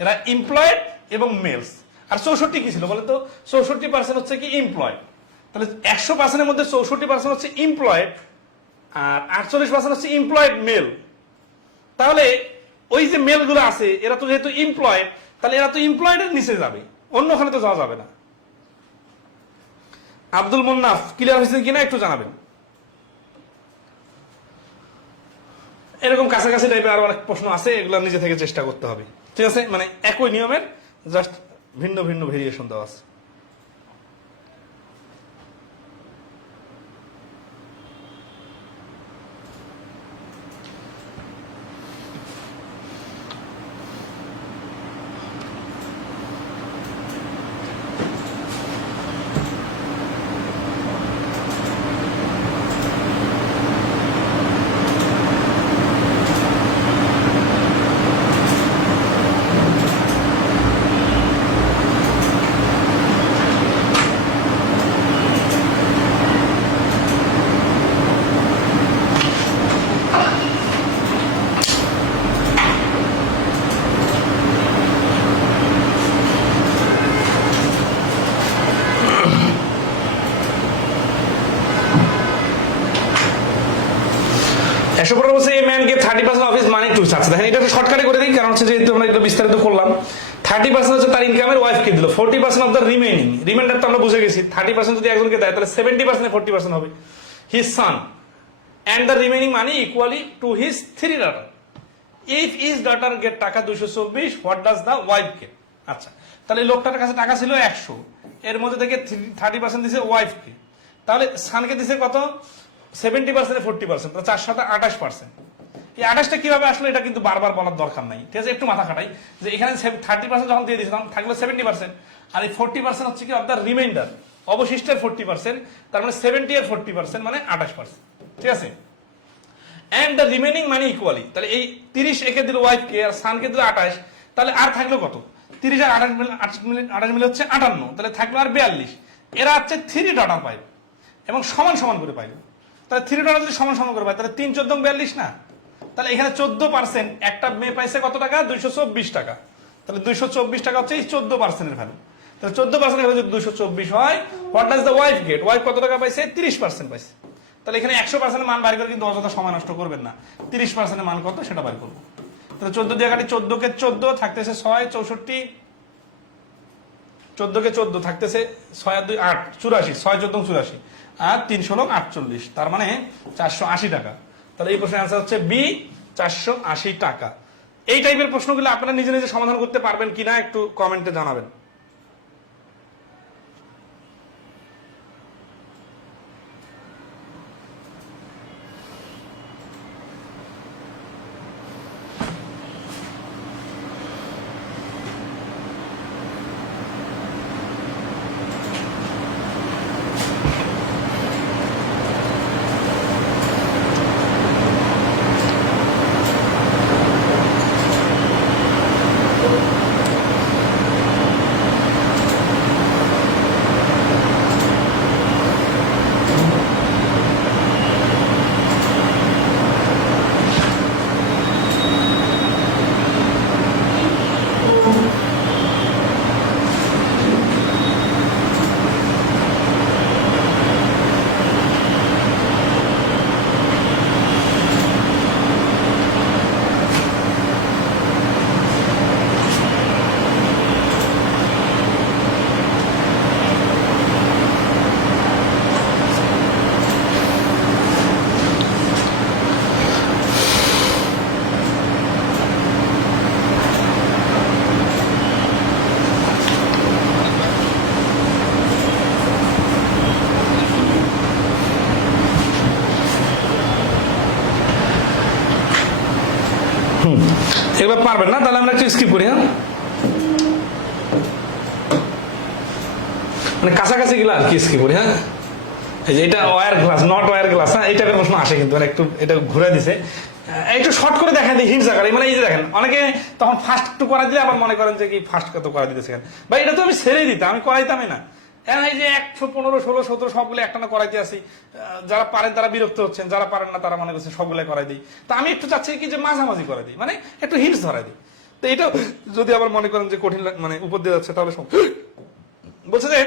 এরা এমপ্লয়েড এবং মেলস। আর 64 কি ছিল বলে তো? 64% হচ্ছে কি এমপ্লয়েড। তাহলে 100%-এর মধ্যে 64% হচ্ছে এমপ্লয়েড, আর 48% হচ্ছে এমপ্লয়েড মেল। তাহলে ওই যে মেল গুলো আছে, এরা তো যেহেতু এমপ্লয়েড, তাহলে এরা তো এমপ্লয়েডের নিচে যাবে, অন্যখানে তো যাওয়া যাবে না। আব্দুল মুন্নাফ, ক্লিয়ার হয়েছে কিনা একটু জানাবেন। এরকম কাছাকাছি টাইপের আরো অনেক প্রশ্ন আছে, এগুলো নিজে থেকে চেষ্টা করতে হবে, ঠিক আছে? মানে একই নিয়মের জাস্ট ভিন্ন ভিন্ন ভেরিয়েশন দেওয়া আছে। দেখেন, এটা শর্টকাটে করে দিই, কারণ হচ্ছে যেহেতু আমরা এটা বিস্তারিত করলাম। 30% হচ্ছে তার ইনকামের ওয়াইফকে দিল, 40% অফ দ্য রিমেইনিং তো আমরা বুঝে গেছি। 30% যদি একজনকে দেয়, তাহলে 70% 40% হবে his son, and the remaining money equally to his 3 daughter. If his daughter get টাকা 224, what does the wife get? আচ্ছা, তাহলে লোকটার কাছে টাকা ছিল 100, এর মধ্যে থেকে 30% দিছে ওয়াইফকে, তাহলে সানকে দিছে কত? 70% 40%, তাহলে 4 সাথে 28%। এই 28টা কিভাবে আসলো এটা কিন্তু বারবার বলার দরকার নাই, ঠিক আছে? একটু মাথা খাটাই যে এখানে 30% যখন দিয়ে দিয়েছিলাম, থাকলো 70%, আর এই 40% হচ্ছে কি অফ দ্য রিমাইন্ডার, অবশিষ্টের 40%, তার মানে 70 এর 40% মানে 28%, ঠিক আছে? And the remaining money equally, তাহলে এই 30 একে দিল ওয়াইফকে, আর সানকে দিল 28, তাহলে আর থাকলো কত? 30 আর 28 মিলে হচ্ছে 58, তাহলে থাকলো আর 42। এরা হচ্ছে 3 ডটার পাইবে এবং সমান সমান করে পাইবে। তাহলে 3 ডটার যদি সমান সমান করে পাই তাহলে 3 14 42 না? তাহলে এখানে 14% একটা মেয়ে পাইছে কত টাকা? 224 টাকা। তাহলে 224 টাকা হচ্ছে এই 14%-এর ভ্যালু। তাহলে 14% ভ্যালু যদি 224 হয়, what does the wife get? Wife কত টাকা পাইছে? 30% পাইছে। তাহলে এখানে 100% মান বাইর করে কিন্তু অযথা সময় নষ্ট করবেন না। 30% মান কত সেটা বাইর করবো। তাহলে 14 দিয়ে কাটি, 14 কে 14 থাকতেছে 6 64, 14 কে 14 থাকতেছে 6 আর 2 8 84, 6 14 84 আর 3 16 48, তার মানে 480 টাকা। তাহলে এই প্রশ্নের অ্যান্সার হচ্ছে বি, 480 টাকা। এই টাইপের প্রশ্নগুলো আপনারা নিজে নিজে সমাধান করতে পারবেন কিনা একটু কমেন্টে জানাবেন। এগুলো পারবেন না, তাহলে আমরা একটু স্কিপ করি। হ্যাঁ, মানে কাছাকাছি গেলে আর কি স্কিপ করি। হ্যাঁ, এই যে এটা wear glass, not wear glass. হ্যাঁ, এই টাইপের প্রশ্ন আসে কিন্তু, মানে একটু এটা ঘুরে দিছে, একটু শর্ট করে দেখা দিই হিন্টস আকারে। মানে এই যে দেখেন, অনেকে তখন ফার্স্ট একটু করা দিলে আবার মনে করেন যে কি ফার্স্ট কত করা দিতেছে, ভাই এটা তো আমি ছেড়ে দিতাম, আমি করাইতামই না। এই যে 115 16 17 সবগুলো একটানা করাইতে আসি, যারা পারেন তারা বিরক্ত হচ্ছেন, যারা পারেন না তারা মনে করছেন সবগুলো করাই দিই। তা আমি একটু চাচ্ছি কি যে মাঝামাঝি করে দিই, মানে একটু হিন্টস ধরাই দিই। তো এটা যদি আবার মনে করেন যে কঠিন মানে উপর দিয়ে যাচ্ছে, তাহলে বলছে যে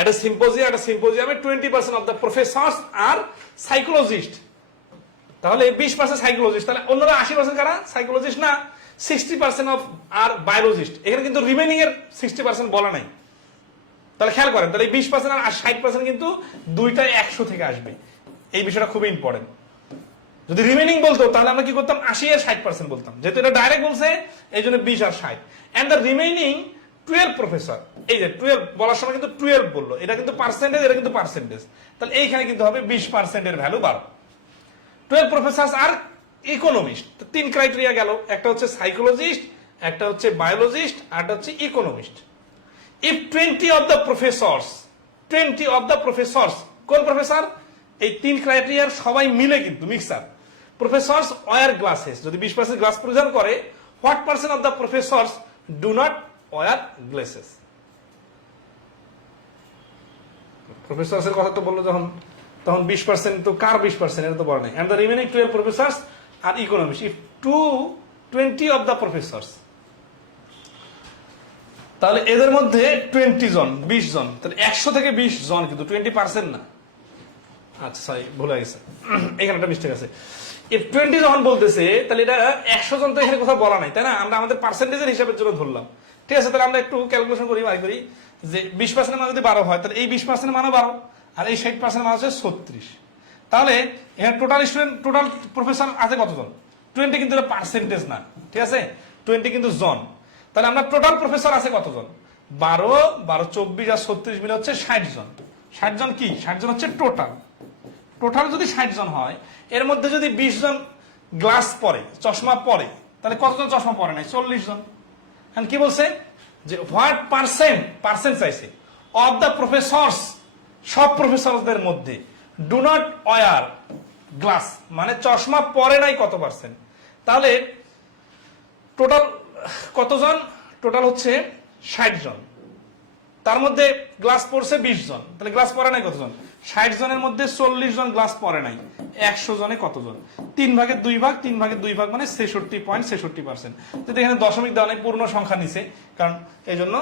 at a symposium 20% of the professors are psychologists। তাহলে 20% সাইকোলজিস্ট, তাহলে অন্যরা 80% কারা? সাইকোলজিস্ট না, 60% অফ আর বায়োলজিস্ট। এখানে কিন্তু রিমেনিং এর 60% বলা নাই। তাহলে খেয়াল করেন, তাহলে 20% আর 60% কিন্তু দুইটাই 100 থেকে আসবে। এই বিষয়টা খুবই ইম্পর্টেন্ট। যদি রিমেনিং বলতো তাহলে আমরা কি করতাম? 80 আর 60% বলতাম। যেহেতু এটা ডাইরেক্ট বলছে এই জন্য 20 আর 60। এন্ড দ্য রিমেনিং 12 প্রফেসর, এই যে 12 বলার সময় কিন্তু 12 বললো, এটা কিন্তু পার্সেন্টেজ, এটা কিন্তু পার্সেন্টেজ। তাহলে এইখানে কিন্তু হবে 20% এর ভ্যালু 12। 12 প্রফেসর আর ইকোনমিস্ট। তিন ক্রাইটেরিয়া গেল, একটা হচ্ছে সাইকোলজিস্ট, একটা হচ্ছে বায়োলজিস্ট, আর একটা হচ্ছে economist. If 20 of the Professor's, 20 of the Professor's, কোন প্রফেসর? এই তিন ক্রাইটেরিয়ার সবাই মিলে কিন্তু মিক্সার। প্রফেসর্স ওয়্যার গ্লাসেস, যদি 20% গ্লাস পরিধান করে, what percent of the professors do not wear glasses? Professors এর কথা তো বললো যখন, তখন 20% তো কার 20%? এটা তো বলা নেই। And the remaining 12 professors are economist. If 20 of the professors, তাহলে এদের মধ্যে 20 জন, 20 জন, তাহলে 100 থেকে 20 জন, কিন্তু 20% না। আচ্ছা সরি, ভুল হয়ে গেছে, এখানে একটা মিস্টেক আছে। ইফ 20 যখন বলতেছে, তাহলে এটা 100 জন তো এখানে কোথাও বলা নাই, তাই না? আমরা আমাদের পার্সেন্টেজের হিসাবের জন্য ধরলাম। ঠিক আছে, তাহলে আমরা একটু ক্যালকুলেশন করি, বাই করি যে 20% মান যদি 12 হয়, তাহলে এই 20% মানও 12, আর এই 60% মান হচ্ছে 36। তাহলে এখানে টোটাল স্টুডেন্ট, টোটাল প্রফেসর আছে কতজন? 20, কিন্তু এটা পার্সেন্টেজ না, ঠিক আছে? 20 কিন্তু জন। তাহলে আমরা টোটাল প্রফেসর আছে কতজন? 12 12 24 আর 36 মিলে হচ্ছে 60 জন। 60 জন কি? 60 জন হচ্ছে টোটাল। টোটাল যদি 60 জন হয়, এর মধ্যে যদি 20 জন গ্লাস পরে, চশমা পরে, তাহলে কতজন চশমা পরে নাই? 40 জন। এখন কি বলছে যে হোয়াট পার্সেন্ট চাইছে অফ দ্য প্রফেসর্স, সব প্রফেসরদের মধ্যে, ডু নট ওয়্যার গ্লাস, মানে চশমা পরে নাই কত পার্সেন্ট? তাহলে টোটাল কতজন? টোটাল হচ্ছে 60 জন। তার মধ্যে গ্লাস পড়ছে 20 জন, তাহলে গ্লাস পরে নাই কতজন? 60 জনের মধ্যে 40 জন গ্লাস পরে নাই, 100 জনে কতজন? 3 ভাগের 2 ভাগ, 3 ভাগের 2 ভাগ মানে 66.66%। যদি এখানে দশমিক দেওয়া নেই, পূর্ণ সংখ্যা নিছে, কারণ এই জন্য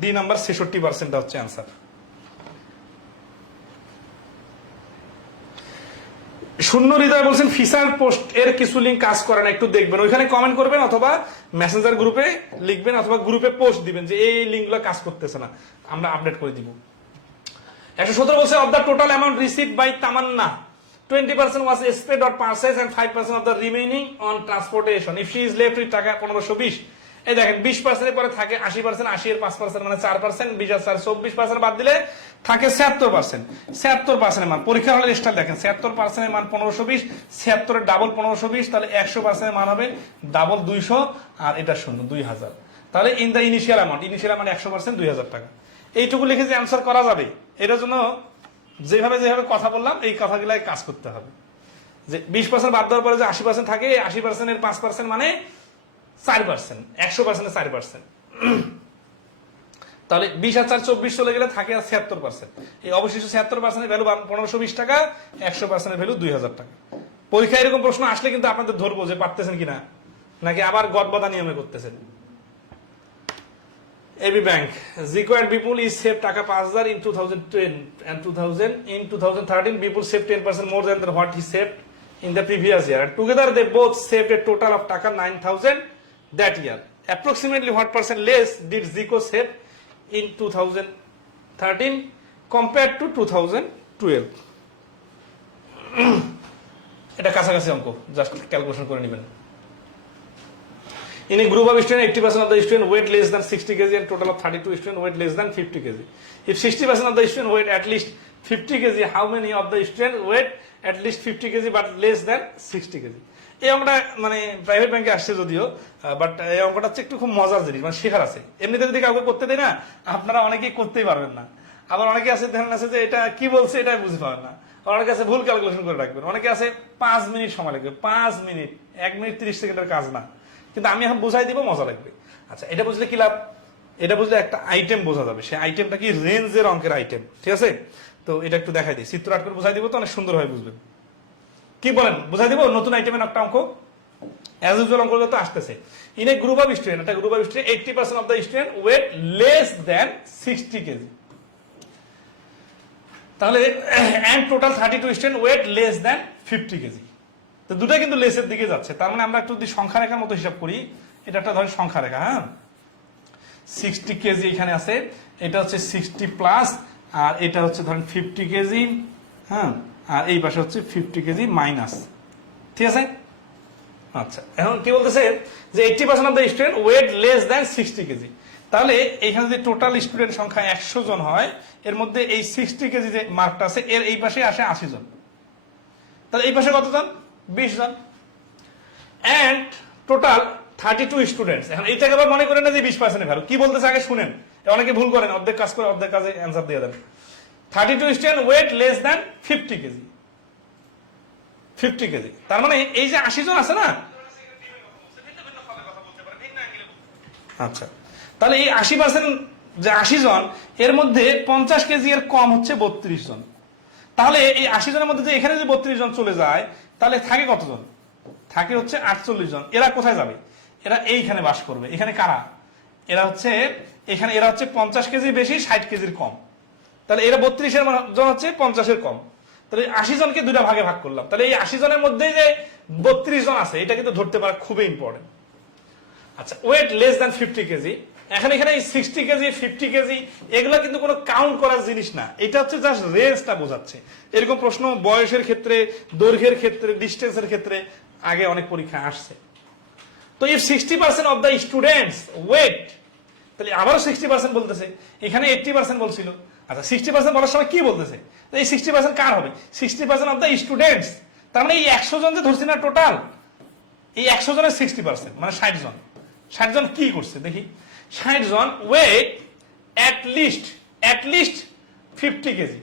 ডি নাম্বার 66% হচ্ছে অ্যান্সার। শূন্য হৃদয় বলছেন ফিচার পোস্ট এর কিছু লিঙ্ক কাজ করে না, একটু দেখবেন, ওইখানে কমেন্ট করবেন অথবা মেসেঞ্জার গ্রুপে লিখবেন অথবা গ্রুপে পোস্ট দিবেন যে এই লিঙ্কগুলো কাজ করতেছে না, আমরা আপডেট করে দিব। 117 বলছে of the total amount received by Tamanna 20% was spent on purchase and 5% of the remaining on transportation. If she is left with টাকা 1520, এই দেখেন 20% পরে থাকে 80%, 80 এর 5% মানে 4%, 20 আর 4 24% বাদ দিলে থাকে 76%। 76% এর মান পরীক্ষা হলে স্টাইল দেখেন, 76% এর মান 1520, 76 এর ডাবল 1520, তাহলে 100% এর মান হবে ডাবল 200, আর এটা শূন্য 2000। তাহলে ইন দা ইনিশিয়াল অ্যামাউন্ট 100% 2000 টাকা। এইটুকু লিখে যে অ্যান্সার করা যাবে, এটার জন্য যেভাবে কথা বললাম এই কথাগুলাই কাজ করতে হবে। যে 20% বাদ দেওয়ার পরে যে 80% থাকে, 80% এর 5% মানে 4%, 100% এর 4%। তাহলে 20 আর 4 24 চলে গেলে থাকে আর 76%। এই অবশিষ্ট 76% এর ভ্যালু 1520 টাকা, 100% এর ভ্যালু 2000 টাকা। পরীক্ষায় এরকম প্রশ্ন আসলে কিন্তু আপনাদের ধরবো যে পারতেছেন কিনা, নাকি আবার গড়বাদা নিয়মে করতেছেন। AB Bank, Zico and Bipul is saved টাকা 5000 in 2010 and 2000 in 2013. Bipul saved 10% more than what he saved in the previous year. And together they both saved a total of টাকা 9000 that year. Approximately what percent less did Zico save in 2013 compared to 2012? এটা কাছাকাছি অঙ্ক, just calculation করে নেবেন। In a group of students, 80% of the students weight less than 60 kg and total of 32 students weight less than 50 kg. If 60% of the students weight at least 50 kg, how many of the students weight at least 50 kg but less than 60 kg? এই অঙ্কটা মানে private ব্যাংকে আসছে যদিও, but এই অঙ্কটা হচ্ছে একটু খুব মজার জিনিস, মানে শেখার আছে। এমনিতে যদি কাউকে করতে দেয় না, আপনারা অনেকেই করতেই পারবেন না। আবার অনেকে আছে ধ্যান আছে যে এটা কি বলছে এটা বুঝতে পারেন না, অনেকে আছে ভুল ক্যালকুলেশন করে রাখবেন, অনেকে আছে 5 মিনিট সময় লাগবে, 5 মিনিট 1 মিনিট 30 সেকেন্ডের কাজ না, কিন্তু আমি এখন বোঝাই দিব, মজা লাগবে। আচ্ছা, এটা বুঝলে কি লাভ? এটা বুঝলে একটা আইটেম বোঝা যাবে, সেই আইটেমটা কি রেঞ্জের অঙ্কের আইটেম, ঠিক আছে? তো এটা একটু দেখাই দিই, চিত্র আট করে বোঝাই দিব, তো অনেক সুন্দর হয় বুঝবেন। কি বলেন, বোঝাই দিব নতুন আইটেমের একটা অঙ্ক, অ্যাজ ইউজুয়াল অঙ্কগুলো তো আসতেছে। In a group of student, একটা group of student 80% of the student weight less than 60 KG, তাহলে and total 32 student weight less than 50 KG. তো দুটাই কিন্তু লেসের দিকে যাচ্ছে, তার মানে আমরা একটু যদি সংখ্যা রেখার মতো হিসাব করি, এটা একটা ধরেন সংখ্যা রেখা, হ্যাঁ 60 কেজি এখানে আছে, এটা হচ্ছে 60 প্লাস, আর এটা হচ্ছে ধরেন 50 কেজি, হ্যাঁ, আর এই পাশে হচ্ছে 50 কেজি মাইনাস, ঠিক আছে? আচ্ছা, এখন কি বলতেছে যে 80% of the student weight less than 60 KG, তাহলে এখানে যদি টোটাল স্টুডেন্ট সংখ্যা 100 জন হয়, এর মধ্যে এই 60 কেজি যে মার্কটা আছে এর এই পাশে আসে 80 জন, তাহলে এই পাশে কতজন? 20 জন। And total 32 students. এখন এইটাকে আবার মনে করেন না যে 20% ভ্যালু, কি বলতেছে আগে শুনেন, অনেকে ভুল করেন, অর্ধেক কাজ করে অর্ধেক কাজে অ্যান্সার দিয়ে দেন। 32 student weight less than 50 KG, 50 KG, তার মানে এই যে 80 জন আছে না, আচ্ছা, তাহলে এই 80% যে 80 জন, এর মধ্যে 50 কেজি এর কম হচ্ছে 32 জন, তাহলে এই 80 জনের মধ্যে যে এখানে যে 32 জন চলে যায়, তাহলে থাকে কতজন? থাকে হচ্ছে 48 জন। এরা কোথায় যাবে? এরা এইখানে বাস করবে। এখানে কারা? এরা হচ্ছে এখানে, এরা হচ্ছে 50 কেজি বেশি, 60 কেজির কম, তাহলে এরা 32 জন হচ্ছে 50 এর কম, তাহলে 80 জনকে দুইটা ভাগে ভাগ করলাম, তাহলে এই 80 জনের মধ্যে যে 32 জন আছে, এটা কিন্তু ধরতে পারা খুবই ইম্পর্টেন্ট। আচ্ছা, ওয়েট লেস দ্যান 50 কেজি, এখন এখানে 60 কেজি 50 কেজি এগুলো কিন্তু কোনো কাউন্ট করার জিনিস না, এটা হচ্ছে জাস্ট রেঞ্জটা বোঝাচ্ছে। এরকম প্রশ্ন বয়সের ক্ষেত্রে, দৈর্ঘ্যের ক্ষেত্রে, ডিস্টেন্সের ক্ষেত্রে আগে অনেক পরীক্ষা আসছে। তো if 60% of the students weight, তাহলে আবারও 60% বলতেছে, এখানে 80% বলছিল। আচ্ছা, 60% বলার সময় কি বলতেছে? এই 60% কার হবে? 60% অফ দ্য স্টুডেন্টস, তার মানে এই 100 জন যে ধরছি না টোটাল, এই 100 জনের 60% মানে 60 জন। 60 জন কি করছে দেখি, 60 জন weight at least 50 KG,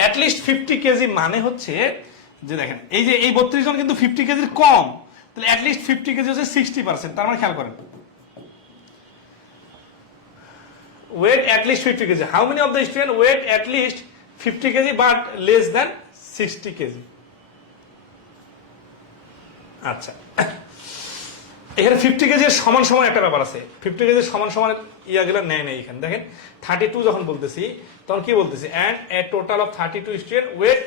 at least 50 KG মানে হচ্ছে যে দেখেন এই যে এই 32 জন কিন্তু 50 কেজির কম, তাহলে অ্যাটলিস্ট 50 কেজি হচ্ছে 60%। তার মানে খেয়াল করেন, weight at least 50 kg. How many of the students weight at least 50 kg but less than 60 kg? আচ্ছা, এখানে 50 কেজি এর সমান সমান একটা ব্যাপার আছে। 50 কেজি সমান সমান ইয়াগুলো নেয় নেই। এখানে দেখেন 32 যখন বলতেছি তখন কি বলতেছি, and a total of 32 student weight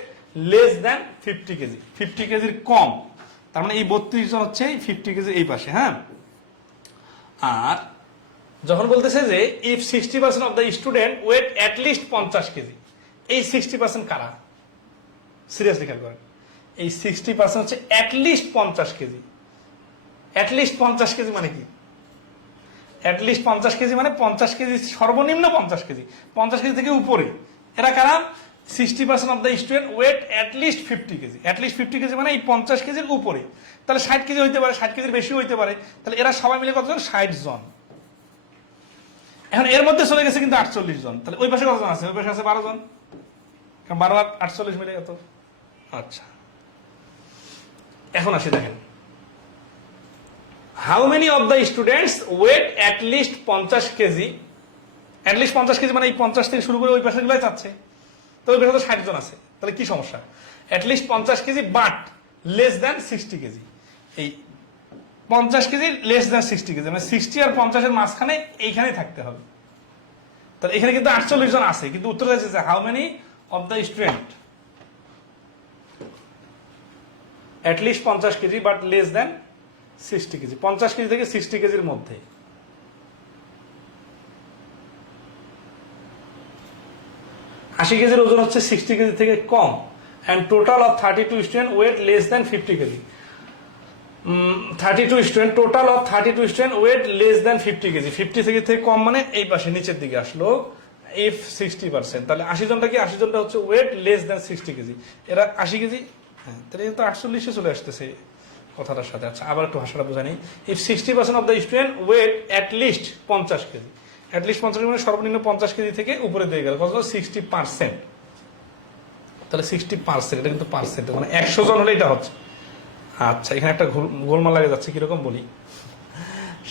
less than 50 KG, 50 কেজির কম। তার মানে এই 32 জন হচ্ছে 50 কেজি এই পাশে, হ্যাঁ। আর যখন বলতেছে যে if 60% of the student weight at least 50 KG, এই 60% কারা? সিরিয়াসলি খেয়াল করেন, এই 60% হচ্ছে at least 50 KG. at least 50 KG মানে কি? at least 50 কেজি মানে 50 কেজি, সর্বনিম্ন 50 কেজি, 50 কেজি থেকে উপরে। এরা কারা? 60% of the student weight at least 50 KG. at least 50 KG মানে এই 50 কেজির উপরে। তাহলে 60 কেজি হইতে পারে, 60 কেজির বেশি হইতে পারে। তাহলে এরা সবাই মিলে কতজন? 60 জন। এখন এর মধ্যে চলে গেছে কিন্তু 48 জন। তাহলে ওই পাশে কতজন আছে? ওই পাশে আছে 12 জন। 12 আর 48 মিলে কত? আচ্ছা, এখন আসি, দেখেন how many of the students weight at least 50 KG. At least 50 KG মানে এই 50 থেকে শুরু করে ওই পাশে গুলাই চাচ্ছে। তো ওই পাশে তো 60 জন আছে। তাহলে কি সমস্যা? At least 50 KG but less than 60 KG. এই 50 কেজি লেস দ্যান 60 কেজি মানে 60 আর 50 এর মাঝখানে এইখানে থাকতে হবে। তাহলে এখানে কিন্তু 48 জন আছে, কিন্তু উত্তর হচ্ছে যে how many of the student at least 50 KG but less than 60 KG. 50 KG থেকে 60 কেজির মধ্যে। আশি কেজির ওজন হচ্ছে 60 কেজি থেকে কম। and total of 32 student weight less than 50 KG. 32 student, total of 32 student weight less than 50 KG. 50 থেকে কম মানে এই পাশে নিচের দিকে আসলো। if 60%, তাহলে 80 জনটা কি? 80 জনটা হচ্ছে ওয়েট লেস দ্যান 60 কেজি। এরা 80 কেজি, হ্যাঁ, তাহলে কিন্তু 48 চলে আসতেছে কথাটার সাথে। আচ্ছা, আবার একটু ভাষাটা বোঝা নেই। if 60% of the student weight at least 50 KG, at least 50 KG মানে সর্বনিম্ন 50 কেজি থেকে উপরে দিয়ে গেল কত? 60%। তাহলে 60%, এটা কিন্তু পার্সেন্ট, মানে 100 জন হলে এটা হচ্ছে। আচ্ছা, এখানে একটা গোলমাল লাগে যাচ্ছে, কিরকম বলি,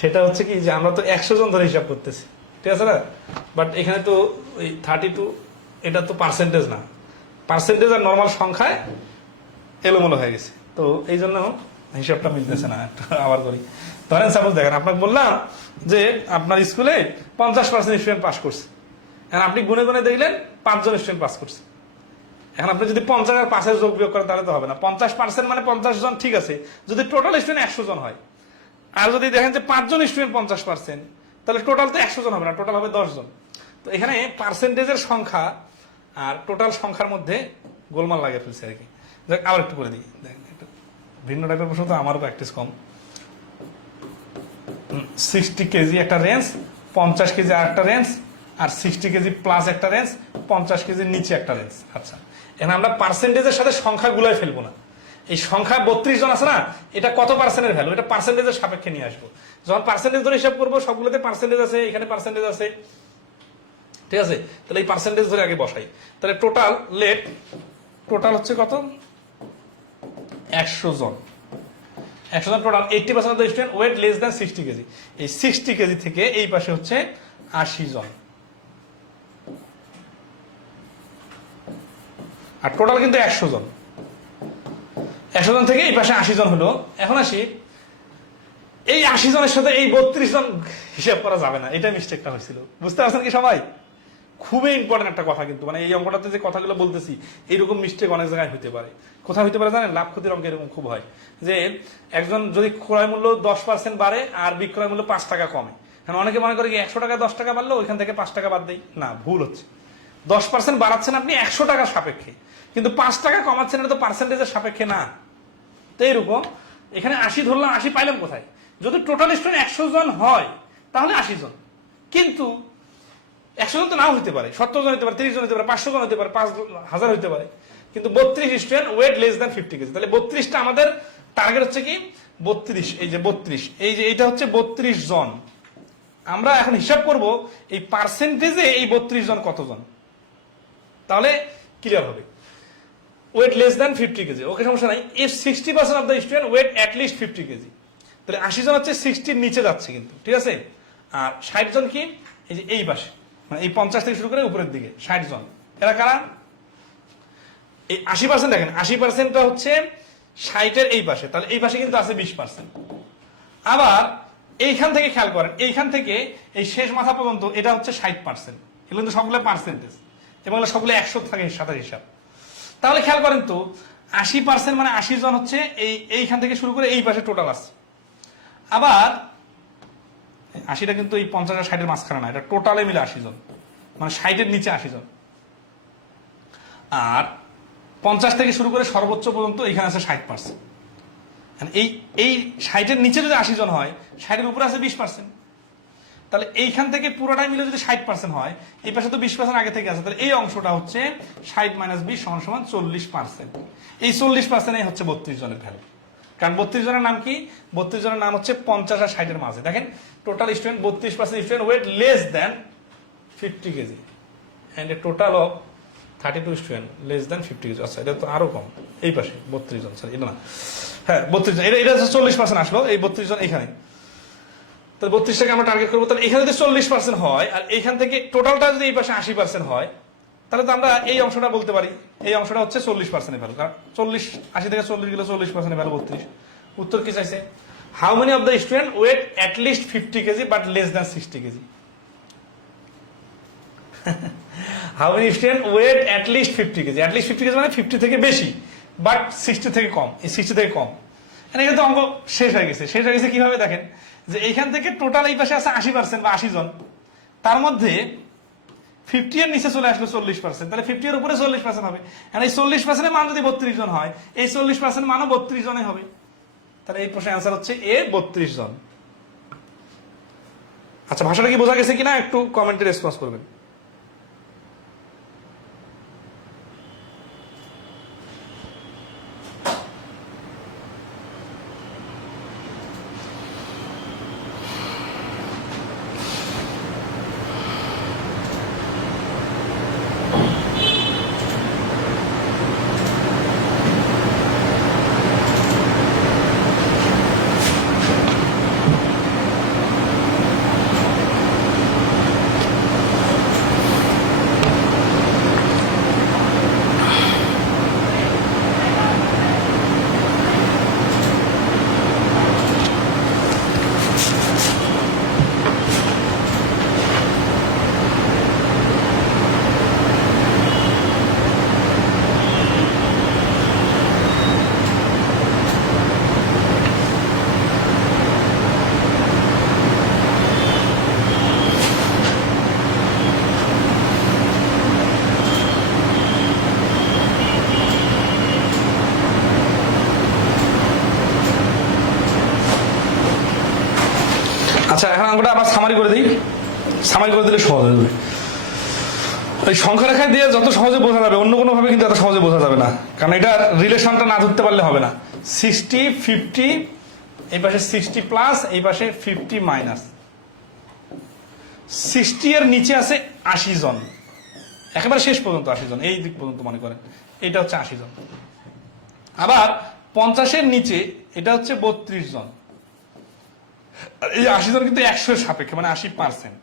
সেটা হচ্ছে কি যে আমরা তো 100 জন ধরে হিসাব করতেছি, ঠিক আছে না? বাট এখানে তো ওই 32, এটা তো পার্সেন্টেজ না, পার্সেন্টেজ আর নর্মাল সংখ্যায় এলোমেলো হয়ে গেছে। তো এই জন্য হিসাবটা মিলতেছে না। আবার করি, ধরেন সাপোজ দেখেন আপনাকে বললাম যে আপনার স্কুলে 50% স্টুডেন্ট পাস করছে। এখন আপনি গুনে গুনে দেখলেন 5 জন স্টুডেন্ট পাস করছে। এখন আপনি যদি 50 আর 5 যোগ বিয়োগ করেন তাহলে তো হবে না। 50% মানে 50 জন, ঠিক আছে, যদি টোটাল স্টুডেন্ট 100 জন হয়। আর যদি দেখেন যে 5 জন স্টুডেন্ট 50%, তাহলে টোটাল তো 100 জন হবে না, টোটাল হবে 10 জন। তো এখানে পার্সেন্টেজের সংখ্যা আর টোটাল সংখ্যার মধ্যে গোলমাল লাগে ফেলছে আর কি। আবার একটু করে দিই, দেখেন একটু ভিন্ন টাইপের প্রশ্ন, তো আমারও প্র্যাকটিস কম। 60 কেজি একটা রেঞ্জ, 50 কেজি আর একটা রেঞ্জ, আর 60 কেজি প্লাস একটা রেঞ্জ, 50 কেজির নিচে একটা রেঞ্জ। আচ্ছা, এখানে আমরা পার্সেন্টেজের সাথে সংখ্যা গুলাই ফেলবো না। এই সংখ্যা 32 জন আছে না, এটা কত পার্সেন্টের ভ্যালু, এটা পার্সেন্টেজের সাপেক্ষে নিয়ে আসবো। যখন পার্সেন্টেজ ধরে হিসাব করবো, সবগুলোতে পার্সেন্টেজ আছে, এখানে পার্সেন্টেজ আছে, ঠিক আছে? তাহলে এই পার্সেন্টেজ ধরে আগে বসাই। তাহলে টোটাল লেট, টোটাল হচ্ছে কত? 100 জন। 100 জন total. 80% of the student weight less than 60 KG. এই 60 কেজি থেকে এই পাশে হচ্ছে 80 জন। আর টোটাল কিন্তু 100 জন। 100 জন থেকে এই পাশে 80 জন হলো। এখন আসি, এই 80 জনের সাথে এই 32 জন হিসাব করা যাবে না, এটা মিস্টেকটা হয়েছিল। বুঝতে পারছেন কি সবাই? খুবই ইম্পর্টেন্ট একটা কথা কিন্তু, মানে এই অঙ্কটাতে যে কথাগুলো বলতেছি, এইরকম মিস্টেক অনেক জায়গায় হতে পারে। কোথায় হতে পারে জানেন? লাভ ক্ষতির অঙ্কে এরকম খুব হয় যে একজন যদি ক্রয় মূল্য 10% বাড়ে আর বিক্রয় মূল্য 5 টাকা কমে। এখন অনেকে মনে করে কি 100 টাকা 10 টাকা বাড়লো, ওইখান থেকে 5 টাকা বাদ দেই। না, ভুল হচ্ছে। 10% বাড়াচ্ছেন আপনি 100 টাকার সাপেক্ষে, কিন্তু 5 টাকা কমাচ্ছেন, এটা তো পার্সেন্টেজের সাপেক্ষে না। তো এইরকম এখানে 80 ধরলাম, 80 পাইলাম কোথায়? যদি টোটাল স্টুডেন্ট 100 জন হয় তাহলে 80 জন, কিন্তু 100 জন তো নাও হতে পারে, 70 জন হতে পারে, 30 জন হতে পারে, 500 জন হতে পারে, 5000 হতে পারে, কিন্তু 32 student weight less than 50 KG. তাহলে 32টা আমাদের টার্গেট হচ্ছে কি? 32, এই যে 32, এই যে এইটা হচ্ছে 32 জন। আমরা এখন হিসাব করব এই পার্সেন্টেজে এই 32 জন কতজন, তাহলে ক্লিয়ার হবে। Weight less than 50 KG, okay সমস্যা নাই। If 60% of the student weight at least 50 KG, তাহলে 80 জন হচ্ছে 60-র নিচে যাচ্ছে কিন্তু, ঠিক আছে। আর 60 জন কি, এই যে এই পাশে, মানে এই 50 থেকে শুরু করে উপরের দিকে 60 জন, এরা কারা? এই 80% দেখেন, 80%টা হচ্ছে 60-এর এই পাশে, তাহলে এই পাশে কিন্তু আছে 20%। আবার এইখান থেকে খেয়াল করেন, এইখান থেকে এই শেষ মাথা পর্যন্ত এটা হচ্ছে 60%, এগুলো কিন্তু সবগুলো পার্সেন্টেজ এবং এগুলো সবগুলো 100 থাকে সাথে হিসাব। তাহলে খেয়াল করেন তো 80% মানে 80 জন হচ্ছে এইখান থেকে শুরু করে এই পাশে টোটাল আছে। আবার 80টা কিন্তু এই 50 আর 60-এর মাঝখানে না, এটা টোটালে মিলে 80 জন, মানে 60-এর নিচে 80 জন। আর 50 থেকে শুরু করে সর্বোচ্চ পর্যন্ত এখানে আছে 60%। এই এই 60-এর নিচে যদি 80 জন হয়, 60-এর উপরে আছে 20%, তাহলে এইখান থেকে পুরোটাই মিলে যদি 60% হয়, এই পাশে তো 20% আগে থেকে আছে, তাহলে এই অংশটা হচ্ছে 60 - 20 = 40%। এই 40% হচ্ছে 32 জনের ভ্যালু। কারণ 32 জনের নাম কি? 32 জনের নাম হচ্ছে 50 আর 60-এর মাঝে। দেখেন total student 32% student weight less than 50 KG and a total of 32 student less than 50 KG. আচ্ছা, এটা তো আরো কম, এই পাশে 32 জন, সরি এটা না, হ্যাঁ 32 জন, এটা 40% আসলো, এই 32 জন এখানে। তাহলে 32টাকে আমরা টার্গেট করবো, তাহলে এখানে যদি 40% হয় আর এইখান থেকে টোটালটা যদি এই পাশে 80% হয়, তাহলে তো আমরা এই অংশটা বলতে পারি, এই অংশটা হচ্ছে 40% ভ্যালু। কারণ 80 থেকে 40 গেলে 40% ভ্যালু 32। উত্তর কি চাইছে? How many of the student weight at least 50 KG but less than 60 KG? How many student weight at least 50 KG? At least 50 KG মানে 50 থেকে বেশি বাট 60 থেকে কম, এই 60 থেকে কম। এখানে তো অঙ্ক শেষ হয়ে গেছে। শেষ হয়ে গেছে কিভাবে? দেখেন যে এইখান থেকে টোটাল এই পাশে আছে 80% বা 80 জন, তার মধ্যে 50 এর নিচে চলে আসলো 40%, তাহলে 50 এর উপরে 40% হবে। এই 40% মান যদি 32 জন হয়, এই 40% মানও 32 জনে হবে। তাহলে এই প্রশ্নের অ্যান্সার হচ্ছে এ, 32 জন। আচ্ছা, ভাষাটা কি বোঝা গেছে কিনা একটু কমেন্টে রেসপন্স করবেন। আচ্ছা, এখন অঙ্কটা আবার সামারি করে দিই। সামারি করে দিলে সহজ হয়ে যাবে। ওই সংখ্যা রেখায় দিয়ে যত সহজে বোঝা যাবে, অন্য কোনো ভাবে কিন্তু এত সহজে বোঝা যাবে না, কারণ এটা রিলেশনটা না ধরতে পারলে হবে না। 60, 50, এই পাশে 60 প্লাস, এই পাশে 50 মাইনাস। 60 এর নিচে আছে 80 জন, একেবারে শেষ পর্যন্ত 80 জন, এই দিক পর্যন্ত মনে করেন এটা হচ্ছে 80 জন। আবার 50-এর নিচে এটা হচ্ছে 32 জন। এই 80 জন কিন্তু 100-এর সাপেক্ষে, মানে 80%।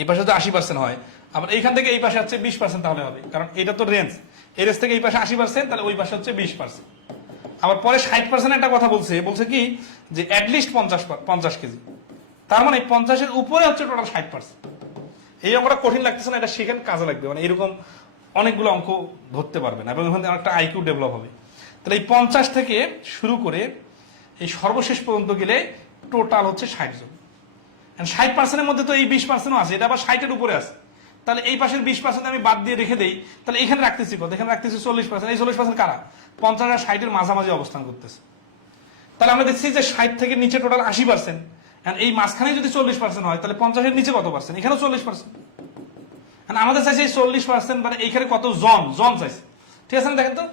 এই পাশে যদি 80% হয়, আবার এইখান থেকে এই পাশে হচ্ছে 20%, তাহলে হবে, কারণ এটা তো রেঞ্জ, এই রেঞ্জ থেকে এই পাশে 80%, তাহলে ওই পাশে হচ্ছে 20%। আবার পরে 60% একটা কথা বলছে, বলছে কি যে অ্যাটলিস্ট 50 কেজি, তার মানে 50-এর উপরে হচ্ছে টোটাল 60%। এই অঙ্কটা কঠিন লাগতেছে না, এটা শিখেন, কাজে লাগবে, মানে এরকম অনেকগুলো অঙ্ক ধরতে পারবেন এবং এখান থেকে একটা আইকিউ ডেভেলপ হবে। তাহলে এই 50 থেকে শুরু করে এই সর্বশেষ পর্যন্ত গেলে টোটাল হচ্ছে 60 জন। 60%-এর মধ্যে তো এই 20%ও আছে, এটা আবার 60-এর উপরে আছে, তাহলে এই পাশের 20% আমি বাদ দিয়ে রেখে দেই, তাহলে এখানে রাখতেছি কত? এখানে রাখতেছি 40%। এই 40% কারা? 50 আর 60-এর মাঝামাঝি অবস্থান করতেছে। তাহলে আমরা দেখছি যে 60 থেকে নিচে টোটাল 80%, এই মাঝখানে যদি 40% হয়, তাহলে 50-এর নিচে কত পার্সেন্ট? এখানেও 40%। আমাদের চাইছে এই 40%, মানে এইখানে কত জন জন চাইছে, ঠিক আছে না? দেখেন তো,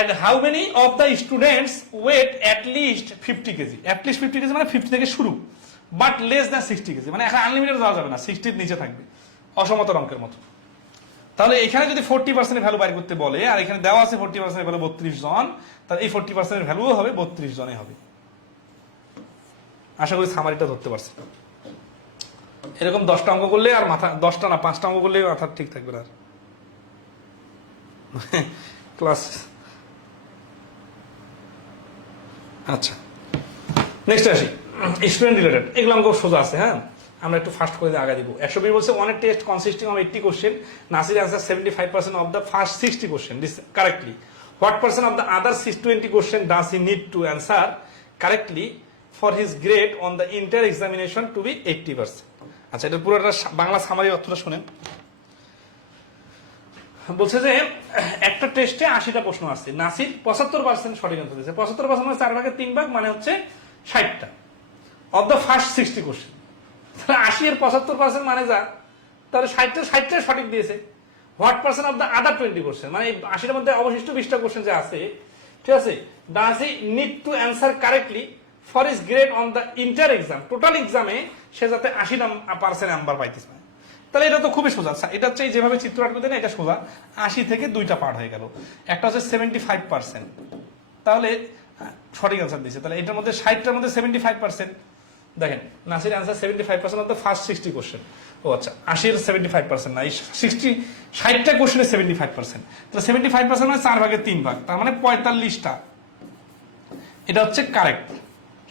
and how many of the students weight at least 50 KG? at least 50 KG মানে 50 থেকে শুরু, বাট লেস দ্যান 60 কেজি, মানে এখন আনলিমিটেড যাওয়া যাবে না, 60-র নিচে থাকবে, অসমতার অঙ্কের মতো। তাহলে এখানে যদি 40% ভ্যালু বাইর করতে বলে আর এখানে দেওয়া আছে 40% ভ্যালু 32 জন, তাহলে এই 40% ভ্যালুও হবে 32 জনে হবে। আশা করি সামারিটা ধরতে পারছি। এরকম 10টা অঙ্ক করলে আর মাথা, 10টা না 5টা অঙ্ক করলে মাথা ঠিক থাকবে না আর ক্লাস। আচ্ছা নেক্সট আসি, স্টুডেন্ট রিলেটেড। এগুলো অঙ্ক সোজা আছে, হ্যাঁ আমরা একটু ফাস্ট করে আগে দিব। 120 বলছে one test consisting of 80 question, Nasir answer 75% of the first 60 question correctly. What percent of the other 20 question does he need to answer correctly for his grade on the inter examination to be 80%? আচ্ছা এটা পুরোটা Bangla summary অর্থটা শুনেন। বলছে যে একটা টেস্টে 80টা প্রশ্ন আসছে, নাসির 75% সঠিক অ্যান্সার দিয়েছে। 75% মানে 4 ভাগের 3 ভাগ, মানে হচ্ছে 60টা অফ দ্য ফার্স্ট 60 কোশ্চেন। তাহলে 80 এর 75% মানে যা, তাহলে 60টা সঠিক দিয়েছে। What percent of the other 20 question, মানে 80টার মধ্যে অবশিষ্ট 20টা কোশ্চেন যে আছে, ঠিক আছে, does he need to answer correctly for is grade on the inter exam, total এক্সামে সে যাতে 80% নাম্বার পাইতেছে। তাহলে এটা তো খুবই সোজা। এটা হচ্ছে যেভাবে চিত্র আঁকবে না, এটা সোজা। 80 থেকে দুইটা পার্ট হয়ে গেল, একটা হচ্ছে 75%, তাহলে সঠিক অ্যান্সার দিয়েছে। তাহলে এটার মধ্যে 60টার মধ্যে 75%, দেখেন Nasir answer 75% of the first 60 question. ও আচ্ছা 80 এর 75% না, এই 60টা কোশ্চেনে 75%, তাহলে 75% মানে 4 ভাগের 3 ভাগ, তার মানে 45টা এটা হচ্ছে কারেক্ট।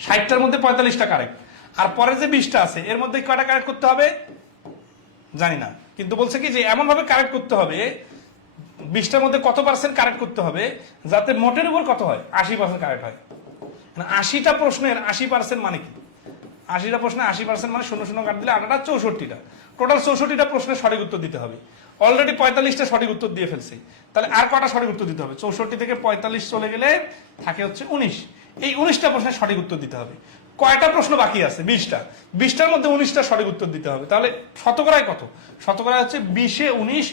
60টার মধ্যে 45টা কারেক্ট, আর পরে যে 20টা আছে এর মধ্যে কয়টা কারেক্ট করতে হবে জানি না, কিন্তু বলছে কি যে এমন ভাবে কারেক্ট করতে হবে, 20টার মধ্যে কত পার্সেন্ট কারেক্ট করতে হবে যাতে মোটের উপর কত হয়, 80% কারেক্ট হয়। 80টা প্রশ্নের 80% মানে কি? 80টা প্রশ্নে 80% মানে 00 কাট দিলে 8টা 64টা, টোটাল 64টা প্রশ্নের সঠিক উত্তর দিতে হবে। অলরেডি 45টা সঠিক উত্তর দিয়ে ফেলছে, তাহলে আর কটা সঠিক উত্তর দিতে হবে? 64 থেকে 45 চলে গেলে থাকে হচ্ছে 19। এই 19টা প্রশ্নের সঠিক উত্তর দিতে হবে। কয়টা প্রশ্ন বাকি আছে? 20টা। 20টার মধ্যে 19টা সঠিক উত্তর দিতে হবে। তাহলে শতকরায় কত? শতকরায় হচ্ছে 20-এ 19,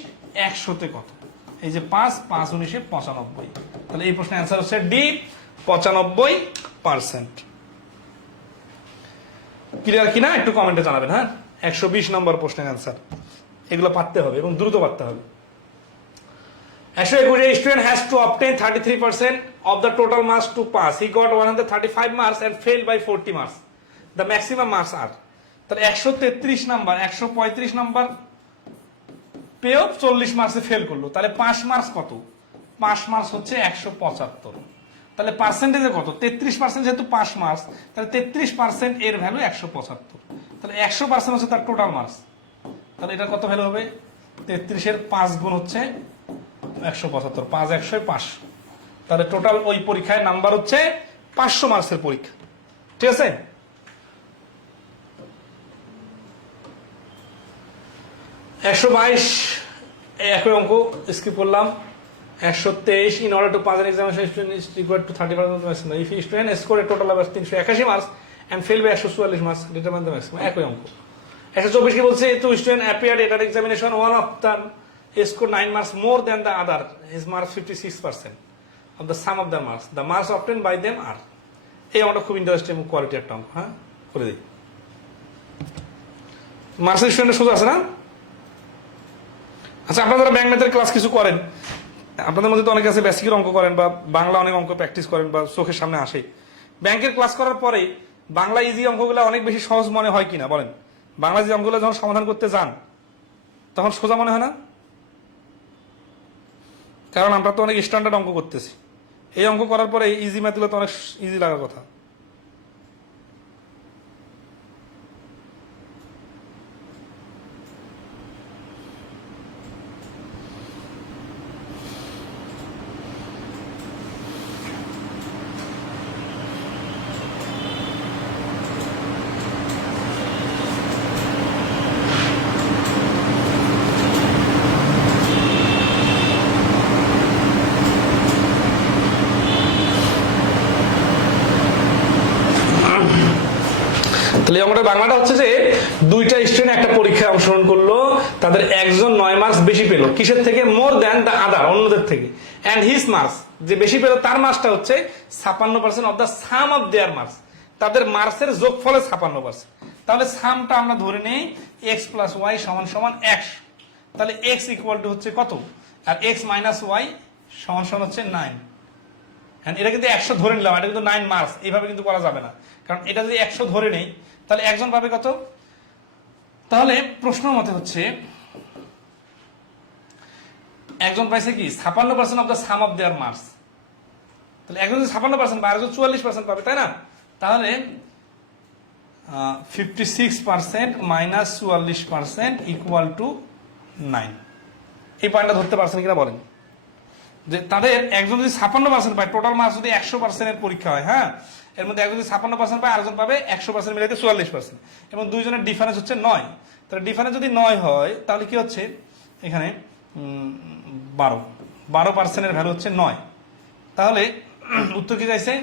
100-তে কত? এই যে 5, 5 19-এ 95। তাহলে এই প্রশ্নের অ্যান্সার হচ্ছে ডি, 95%। ক্লিয়ার কিনা একটু কমেন্টে জানাবেন। হ্যাঁ 120 নম্বর প্রশ্নের অ্যান্সার, এগুলো পারতে হবে এবং দ্রুত পারতে হবে। 121 student has to obtain 33% of the total marks to pass. He got 135 marks and failed by 40 marks. The maximum marks are, তাহলে 133 নাম্বার 135 নাম্বার পেয়েও 40 মার্কসে ফেল করলো, তাহলে 5 মার্কস কত? 5 মার্কস হচ্ছে 175। তাহলে পার্সেন্টেজে কত? 33%, যেহেতু 5 মার্কস, তাহলে 33% এর ভ্যালু 175। তাহলে 100% হচ্ছে তার টোটাল মার্কস। তাহলে এটা কত ভ্যালু হবে? 33-এর 5 গুণ হচ্ছে 175, 5 100 500। তাহলে টোটাল ওই পরীক্ষায় নাম্বার হচ্ছে 500 মার্কসের পরীক্ষা, ঠিক আছে? একই অঙ্ক স্কিপ করলাম। 123 in order to pass an examination student is required to 30% of the maximum. If a student score a total of 381 marks and fail by 144 marks, determine the maximum. একই অঙ্ক। 124 কি বলছে? two student appeared at an examination, one of them scored 9 marks more than the other. His marks 56% of the sum of the marks. The marks obtained by them are. এই অঙ্কটা খুব interesting quality একটা অঙ্ক। হ্যাঁ করে দিই। মার্কসের স্টুডেন্টের সোজা আছে না? আচ্ছা আপনারা যারা ব্যাংক ম্যাথের ক্লাস কিছু করেন, আপনাদের মধ্যে তো অনেকে আছে বেসিকের অঙ্ক করেন বা বাংলা অনেক অঙ্ক প্র্যাকটিস করেন বা চোখের সামনে আসে, ব্যাংকের ক্লাস করার পরে বাংলা ইজি অঙ্কগুলো অনেক বেশি সহজ মনে হয় কিনা বলেন? বাংলা ইজি অঙ্কগুলো যখন সমাধান করতে যান তখন সোজা মনে হয় না? কারণ আমরা তো অনেক স্ট্যান্ডার্ড অঙ্ক করতেছি। এই অঙ্ক করার পরে ইজি ম্যাথগুলো তো অনেক ইজি লাগার কথা। তাহলে আমাদের বাংলাটা হচ্ছে যে দুইটা স্টুডেন্ট একটা পরীক্ষায় অংশগ্রহণ করলো, তাদের একজন 9 মার্কস বেশি পেল, কিসের থেকে? মোর দ্যান দ্য আদার, অন্যদের থেকে। এন্ড হিজ মার্কস, যে বেশি পেল তার মার্কসটা হচ্ছে 56% of the some of their marks, তাদের মার্কসের যোগফলে 56%। তাহলে সামটা আমরা ধরে নেই x + y = 100। তাহলে এক্স ইকুয়াল টু হচ্ছে কত, আর এক্স মাইনাস ওয়াই সমান সমান হচ্ছে 9। হ্যাঁ, এটা কিন্তু 100 ধরে নিলাম, এটা কিন্তু 9 মার্কস, এইভাবে কিন্তু করা যাবে না, কারণ এটা যদি 100 ধরে নেই তাহলে একজন পাবে কত। তাহলে প্রশ্ন মতে হচ্ছে একজন পাইছে কি 56% of the some of their marks. তাহলে একজন যদি 56% পায়, আরেকজন 44% পাবে, তাই না? তাহলে 56% মাইনাস 44% ইকুয়াল টু 9। এই পয়েন্টটা ধরতে পারছেন কিনা বলেন, যে তাদের একজন যদি 56% পায়, টোটাল মার্কস যদি 100% এর পরীক্ষা হয়, হ্যাঁ, এর মধ্যে একজন যদি 56% পায়, আরেকজন পাবে 100% মিলাইতে 44%, এবং দুইজনের ডিফারেন্স হচ্ছে 9। তাহলে ডিফারেন্স যদি 9 হয় তাহলে কি হচ্ছে এখানে 12% এর ভ্যালু হচ্ছে 9। তাহলে উত্তর কি চাইছে,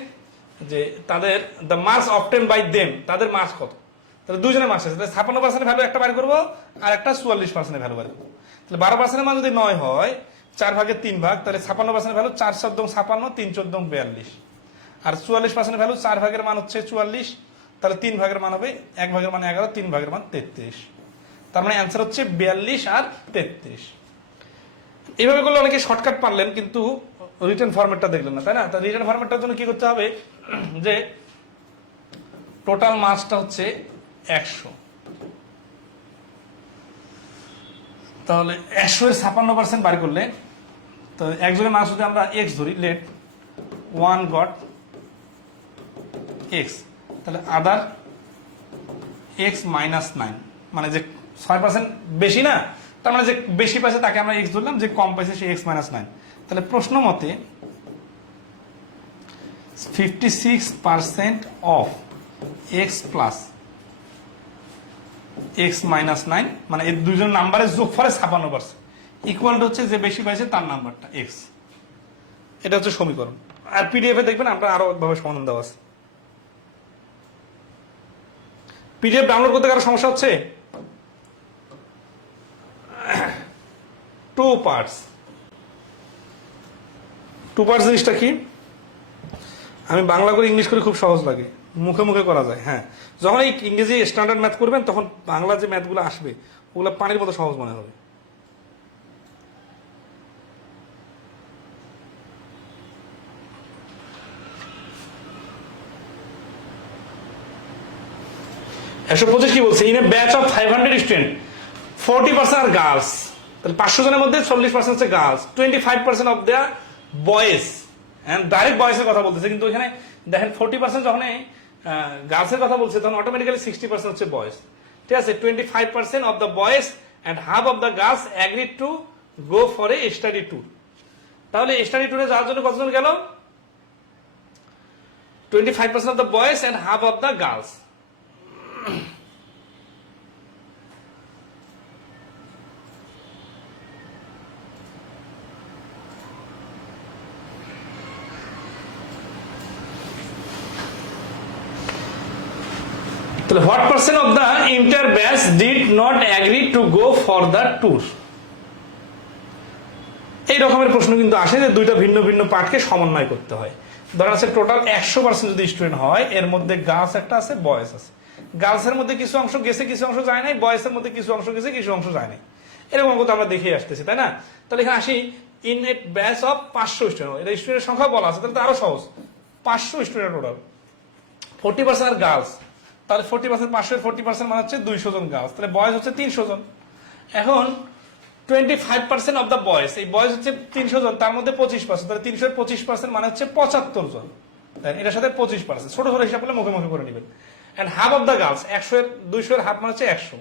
যে তাদের the marks obtain by them, তাদের মার্কস কত। তাহলে দুইজনের মার্কস আছে, তাহলে 56% ভ্যালু একটা বার করবো, আর একটা 44% ভ্যালু বার করবো। তাহলে 12% মান যদি 9 হয়, 4 ভাগের 3 ভাগ, তাহলে 56% ভ্যালু 4 7 56, 3 14 42, আর 44% ভ্যালু 4 ভাগের মান হচ্ছে 44, তাহলে 3 ভাগের মান হবে 1 ভাগের মান 11, 3 ভাগের মান 33। তার মানে অ্যান্সার হচ্ছে 42 আর 33। এইভাবে করলে অনেকে শর্টকাট পারলেন, কিন্তু রিটার্ন ফরম্যাটটা দেখলেন না, তাই না? তাহলে রিটার্ন ফরম্যাটটার জন্য কি করতে হবে, যে টোটাল মার্কসটা হচ্ছে 100, তাহলে 100 এর 56% বার করলে, তো একজনের মার্কস যদি আমরা এক্স ধরি, লেট 1 গট এক্স, তাহলে আদার এক্স মাইনাস 9, মানে যে 6% বেশি না, তার মানে যে বেশি পাইছে তাকে আমরা এক্স ধরলাম, যে কম পাইছে সে এক্স মাইনাস 9। তাহলে প্রশ্ন মতে 56% of x plus x minus 9, মানে এই দুইজন নাম্বারের যোগফলে 56% ইকুয়াল টু হচ্ছে যে বেশি পাইছে তার নাম্বারটা এক্স। এটা হচ্ছে সমীকরণ। আর পিডিএফ এ দেখবেন আমরা আরো ভাবে সমাধান দেওয়া আছে। পিডিএফ ডাউনলোড করতে কারো সমস্যা হচ্ছে? 2 পার্টস জিনিসটা কি, আমি বাংলা করে ইংলিশ করে খুব সহজ লাগে, মুখে মুখে করা যায়। হ্যাঁ, যখন এই ইংরেজি স্ট্যান্ডার্ড ম্যাথ করবেন তখন বাংলা যে ম্যাথগুলো আসবে ওগুলো পানির মতো সহজ মনে হবে। একশো 25 কি বলছে, in a batch of 500 student 40% are girls, তাহলে 500 জনের মধ্যে 40% হচ্ছে গার্লস, 25% অফ দেয়ার বয়েজ, হ্যাঁ ডাইরেক্ট বয়েজের কথা বলতেছে, কিন্তু এখানে দেখেন 40% যখন গার্লসের কথা বলছে তখন অটোমেটিক্যালি 60% হচ্ছে বয়েজ, ঠিক আছে। 25% of the boys and half of the girls agreed to go for a study tour. তাহলে স্টাডি ট্যুরে যাওয়ার জন্য কতজন গেল, 25% of the boys and half of the girls. তাহলে what percent of the inter batch did not agree to go for the tour. এই রকমের প্রশ্ন কিন্তু আসে যে দুইটা ভিন্ন ভিন্ন পার্টকে সমন্বয় করতে হয়। ধরেন আছে টোটাল 100% যদি স্টুডেন্ট হয়, এর মধ্যে গার্লস একটা আছে, বয়েজ আছে। গার্লসের মধ্যে কিছু অংশ গেছে, কিছু অংশ যায় নাই, বয়েজের মধ্যে কিছু অংশ গেছে, কিছু অংশ যায় নাই, এরকম কিন্তু আমরা দেখে আসতেছি, তাই না? তাহলে এখানে আসি in a batch of 500 student, এটা স্টুডেন্টের সংখ্যা বলা আছে, তাহলে তো আরো সহজ। 500 স্টুডেন্ট টোটাল, 40% আর গার্লস, তাহলে 40% 500 এর 40% মানে হচ্ছে 200 জন গার্লস, তাহলে বয়েজ হচ্ছে 300 জন। এখন 25% অফ দ্য বয়েজ, এই বয়েজ হচ্ছে 300 জন, তার মধ্যে 25%, তাহলে 300 এর 25% মানে হচ্ছে 75 জন, এটার সাথে 25%, ছোট ছোট হিসাব করলে মুখে মুখে করে নেবেন। And half of the girls, 100 এর 200 এর হাফ মানে হচ্ছে 100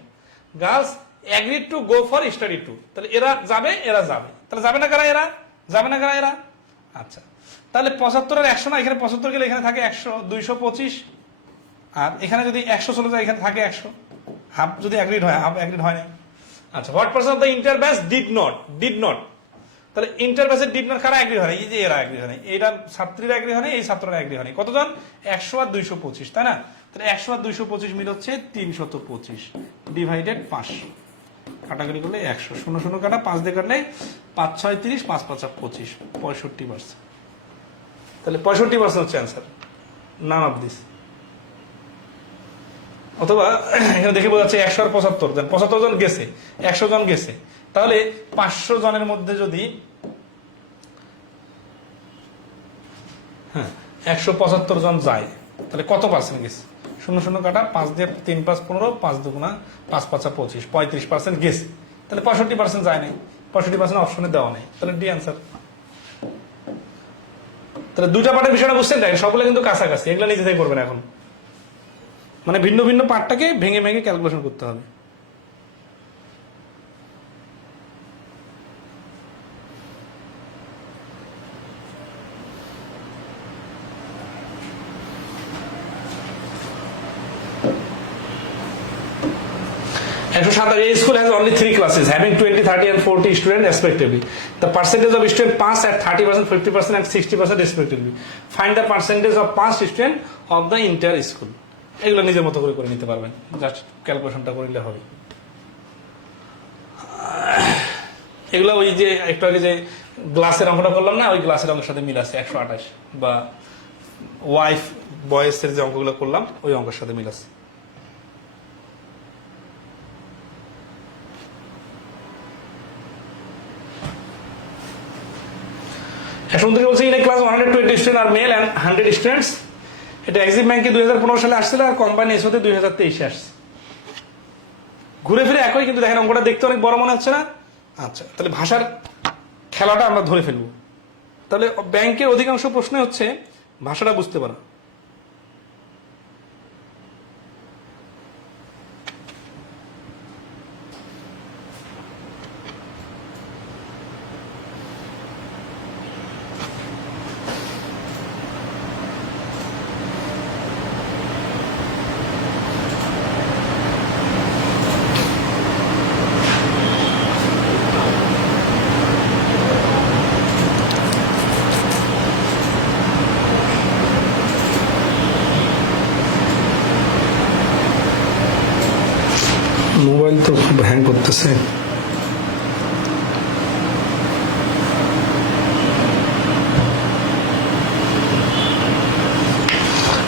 girls agreed to go for study too, তাহলে এরা যাবে, এরা যাবে, তাহলে যাবে না কারা, এরা যাবে না কারা, এরা। আচ্ছা, তাহলে 75 এর 100 না, এখানে 75 গেলে এখানে থাকে 100, 225, আর এখানে যদি 100 চলে যায় এখানে থাকে 100, হাফ যদি অ্যাগ্রিড হয়, হাফ অ্যাগ্রিড হয় না। আচ্ছা, what percent of the inter batch did not, তাহলে ইন্টার ব্যাচের ডিড নট কারা অ্যাগ্রি হয়, এই যে এরা অ্যাগ্রি হয় না, এটা ছাত্রীরা অ্যাগ্রি হয় না, এই ছাত্ররা অ্যাগ্রি হয় না। কতজন, 100 আর 225, তাই না? তাহলে 100 আর 225 মিল হচ্ছে 325 ডিভাইডেড 500, কাটাকাটি করলে 100, 0 0 কাটা, 5 দিয়ে কাটলে 5 6 30, 5 5 25, 65%। তাহলে 65% হচ্ছে অ্যান্সার, নান অফ দিস। অথবা এখানে দেখে বোঝা যাচ্ছে 100 আর 75 জন, 75 জন গেছে, 100 জন গেছে, তাহলে 500 জনের মধ্যে যদি 175 জন যায় তাহলে কত পার্সেন্ট গেছে? 0 0 কাটা 5 দিয়ে 3 5 15, 5 দুগুণা 5 5 25, 35% গেছে। তাহলে 65% যায় নাই, 65% অপশনে দেওয়া নেই, তাহলে ডি অ্যান্সার। তাহলে দুইটা পার্টের বিষয়টা বুঝছেন, দেখেন সবগুলো কিন্তু কাছাকাছি, এগুলো নিজে থেকে করবেন এখন, মানে ভিন্ন ভিন্ন পার্টটাকে ভেঙে ভেঙে ক্যালকুলেশন করতে হবে। A school has only 3 classes having 20, 30 and 40 students respectively. The percentage of students pass at 30%, 50% and 60% respectively. Find the percentage of passed students of the entire school. এগুলো নিজের মতো করে নিতে পারবেন, জাস্ট ক্যালকুলেশনটা করলে হবে। এগুলো ওই যে একটু আগে যে গ্লাসের অঙ্কটা করলাম না, ওই গ্লাসের অঙ্কের সাথে মিল আছে 128, বা ওয়াইফ বয়েসের যে অঙ্কগুলো করলাম ওই অঙ্কের সাথে মিল আছে। এখন থেকে বলছে ইন এ ক্লাস 120 স্টুডেন্ট আর মেল এন্ড 100 স্টুডেন্টস। এটা এক্সিম ব্যাংকে 2015 সালে আসছিল আর কম্বাইন এসওতে 2023 আসছে। ঘুরে ফিরে একই, কিন্তু দেখেন অঙ্কটা দেখতে অনেক বড় মনে হচ্ছে না? আচ্ছা, তাহলে ভাষার খেলাটা আমরা ধরে ফেলবো। তাহলে ব্যাংকের অধিকাংশ প্রশ্ন হচ্ছে ভাষাটা বুঝতে পারা। মোবাইল তো খুব হ্যাং করতেছে।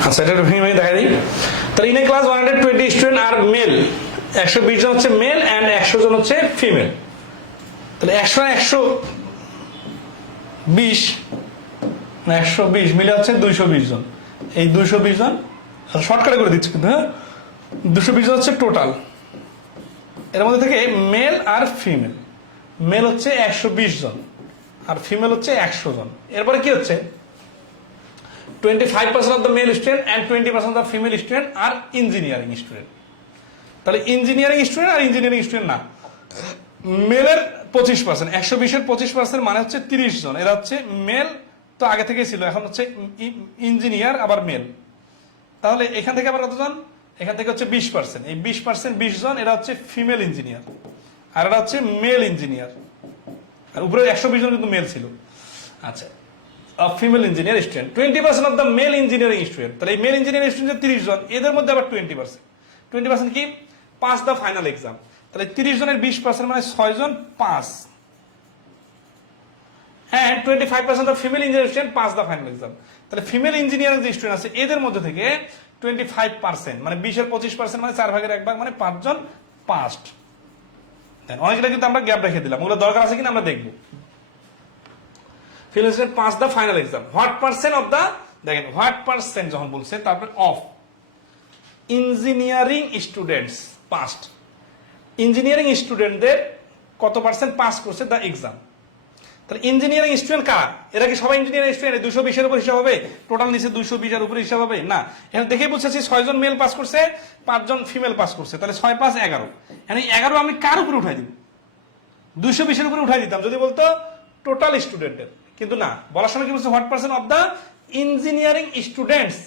আচ্ছা, এটা ভেঙে ভেঙে দেখা দিই। তাহলে ইন এ ক্লাস 120 স্টুডেন্ট আর মেল, 120 জন হচ্ছে মেল এন্ড 100 জন হচ্ছে ফিমেল। তাহলে 120 মিলে হচ্ছে 220 জন। এই 220 জন শর্টকাটে করে দিচ্ছি কিন্তু, হ্যাঁ, 220 জন হচ্ছে টোটাল। এর মধ্যে থেকে মেল আর ফিমেল, মেল হচ্ছে 120 জন আর ফিমেল হচ্ছে 100 জন। এরপরে কি হচ্ছে, 25% of the male student and 20% of the female student আর ইঞ্জিনিয়ারিং স্টুডেন্ট। তাহলে ইঞ্জিনিয়ারিং স্টুডেন্ট আর ইঞ্জিনিয়ারিং স্টুডেন্ট না, মেলের 25%, 120-এর 25% মানে হচ্ছে 30 জন। এরা হচ্ছে মেল, তো আগে থেকেই ছিল, এখন হচ্ছে ইঞ্জিনিয়ার আবার মেল। তাহলে এখান থেকে আবার কতজন, এখান থেকে হচ্ছে 20%, এই 20% 20 জন, এরা হচ্ছে ফিমেল ইঞ্জিনিয়ার আর এরা হচ্ছে মেল ইঞ্জিনিয়ার। আর উপরে 120 জন কিন্তু মেল ছিল। আচ্ছা, female engineer student 20% of the male engineering student. তাহলে এই মেল ইঞ্জিনিয়ারিং স্টুডেন্ট 30 জন, এদের মধ্যে আবার 20% কি পাস দ্য ফাইনাল এক্সাম। তাহলে 30 জনের 20% মানে 6 জন pass, and 25% of female engineering student pass the final exam. তাহলে ফিমেল ইঞ্জিনিয়ারিং যে স্টুডেন্ট আছে এদের মধ্যে থেকে 25% মানে 20-এর 25% মানে 4 ভাগের 1 ভাগ মানে 5 জন পাস্ট। অনেকটা কিন্তু আমরা গ্যাপ রেখে দিলাম, ওগুলো দরকার আছে কিনা আমরা দেখবো। Female student pass the final exam. What percent of the, দেখেন হোয়াট পার্সেন্ট যখন বলছে তারপরে of engineering students past, engineering স্টুডেন্টদের কত পার্সেন্ট পাস করছে দ্য এক্সাম। তাহলে ইঞ্জিনিয়ারিং স্টুডেন্ট কারা, এরা কি সবাই ইঞ্জিনিয়ারিং স্টুডেন্ট? 220-এর উপর হিসাব হবে, টোটাল নিচে 220-এর উপরে হিসাব হবে না। এখন দেখেই বুঝতেছি 6 জন মেল পাস করছে, 5 জন ফিমেল পাস করছে, তাহলে 6 5 11। মানে 11 আমি কার উপরে উঠাই দিব, 220-এর উপরে উঠাই দিতাম যদি বলতো টোটাল স্টুডেন্টের, কিন্তু না, বলার সময় কি বলছে what percent of the engineering students.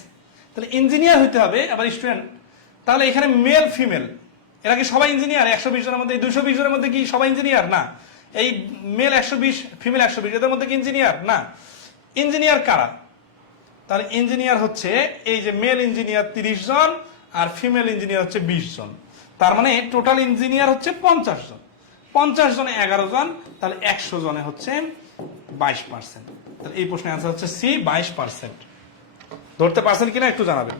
তাহলে ইঞ্জিনিয়ার হইতে হবে আবার স্টুডেন্ট, তাহলে এখানে মেল ফিমেল এরা কি সবাই ইঞ্জিনিয়ার? 120 জনের মধ্যে 220 জনের মধ্যে কি সবাই ইঞ্জিনিয়ার? না। এই মেল 120 ফিমেল 120 এদের মধ্যে কি ইঞ্জিনিয়ার? না। ইঞ্জিনিয়ার কারা? তাহলে ইঞ্জিনিয়ার হচ্ছে এই যে মেল ইঞ্জিনিয়ার 30 জন আর ফিমেল ইঞ্জিনিয়ার হচ্ছে 20 জন। তার মানে টোটাল ইঞ্জিনিয়ার হচ্ছে 50 জন, 50 জনে 11 জন, তাহলে 100 জনে হচ্ছে 22%। তাহলে এই প্রশ্নের অ্যান্সার হচ্ছে সি, 22%। ধরতে পারছেন কিনা একটু জানাবেন।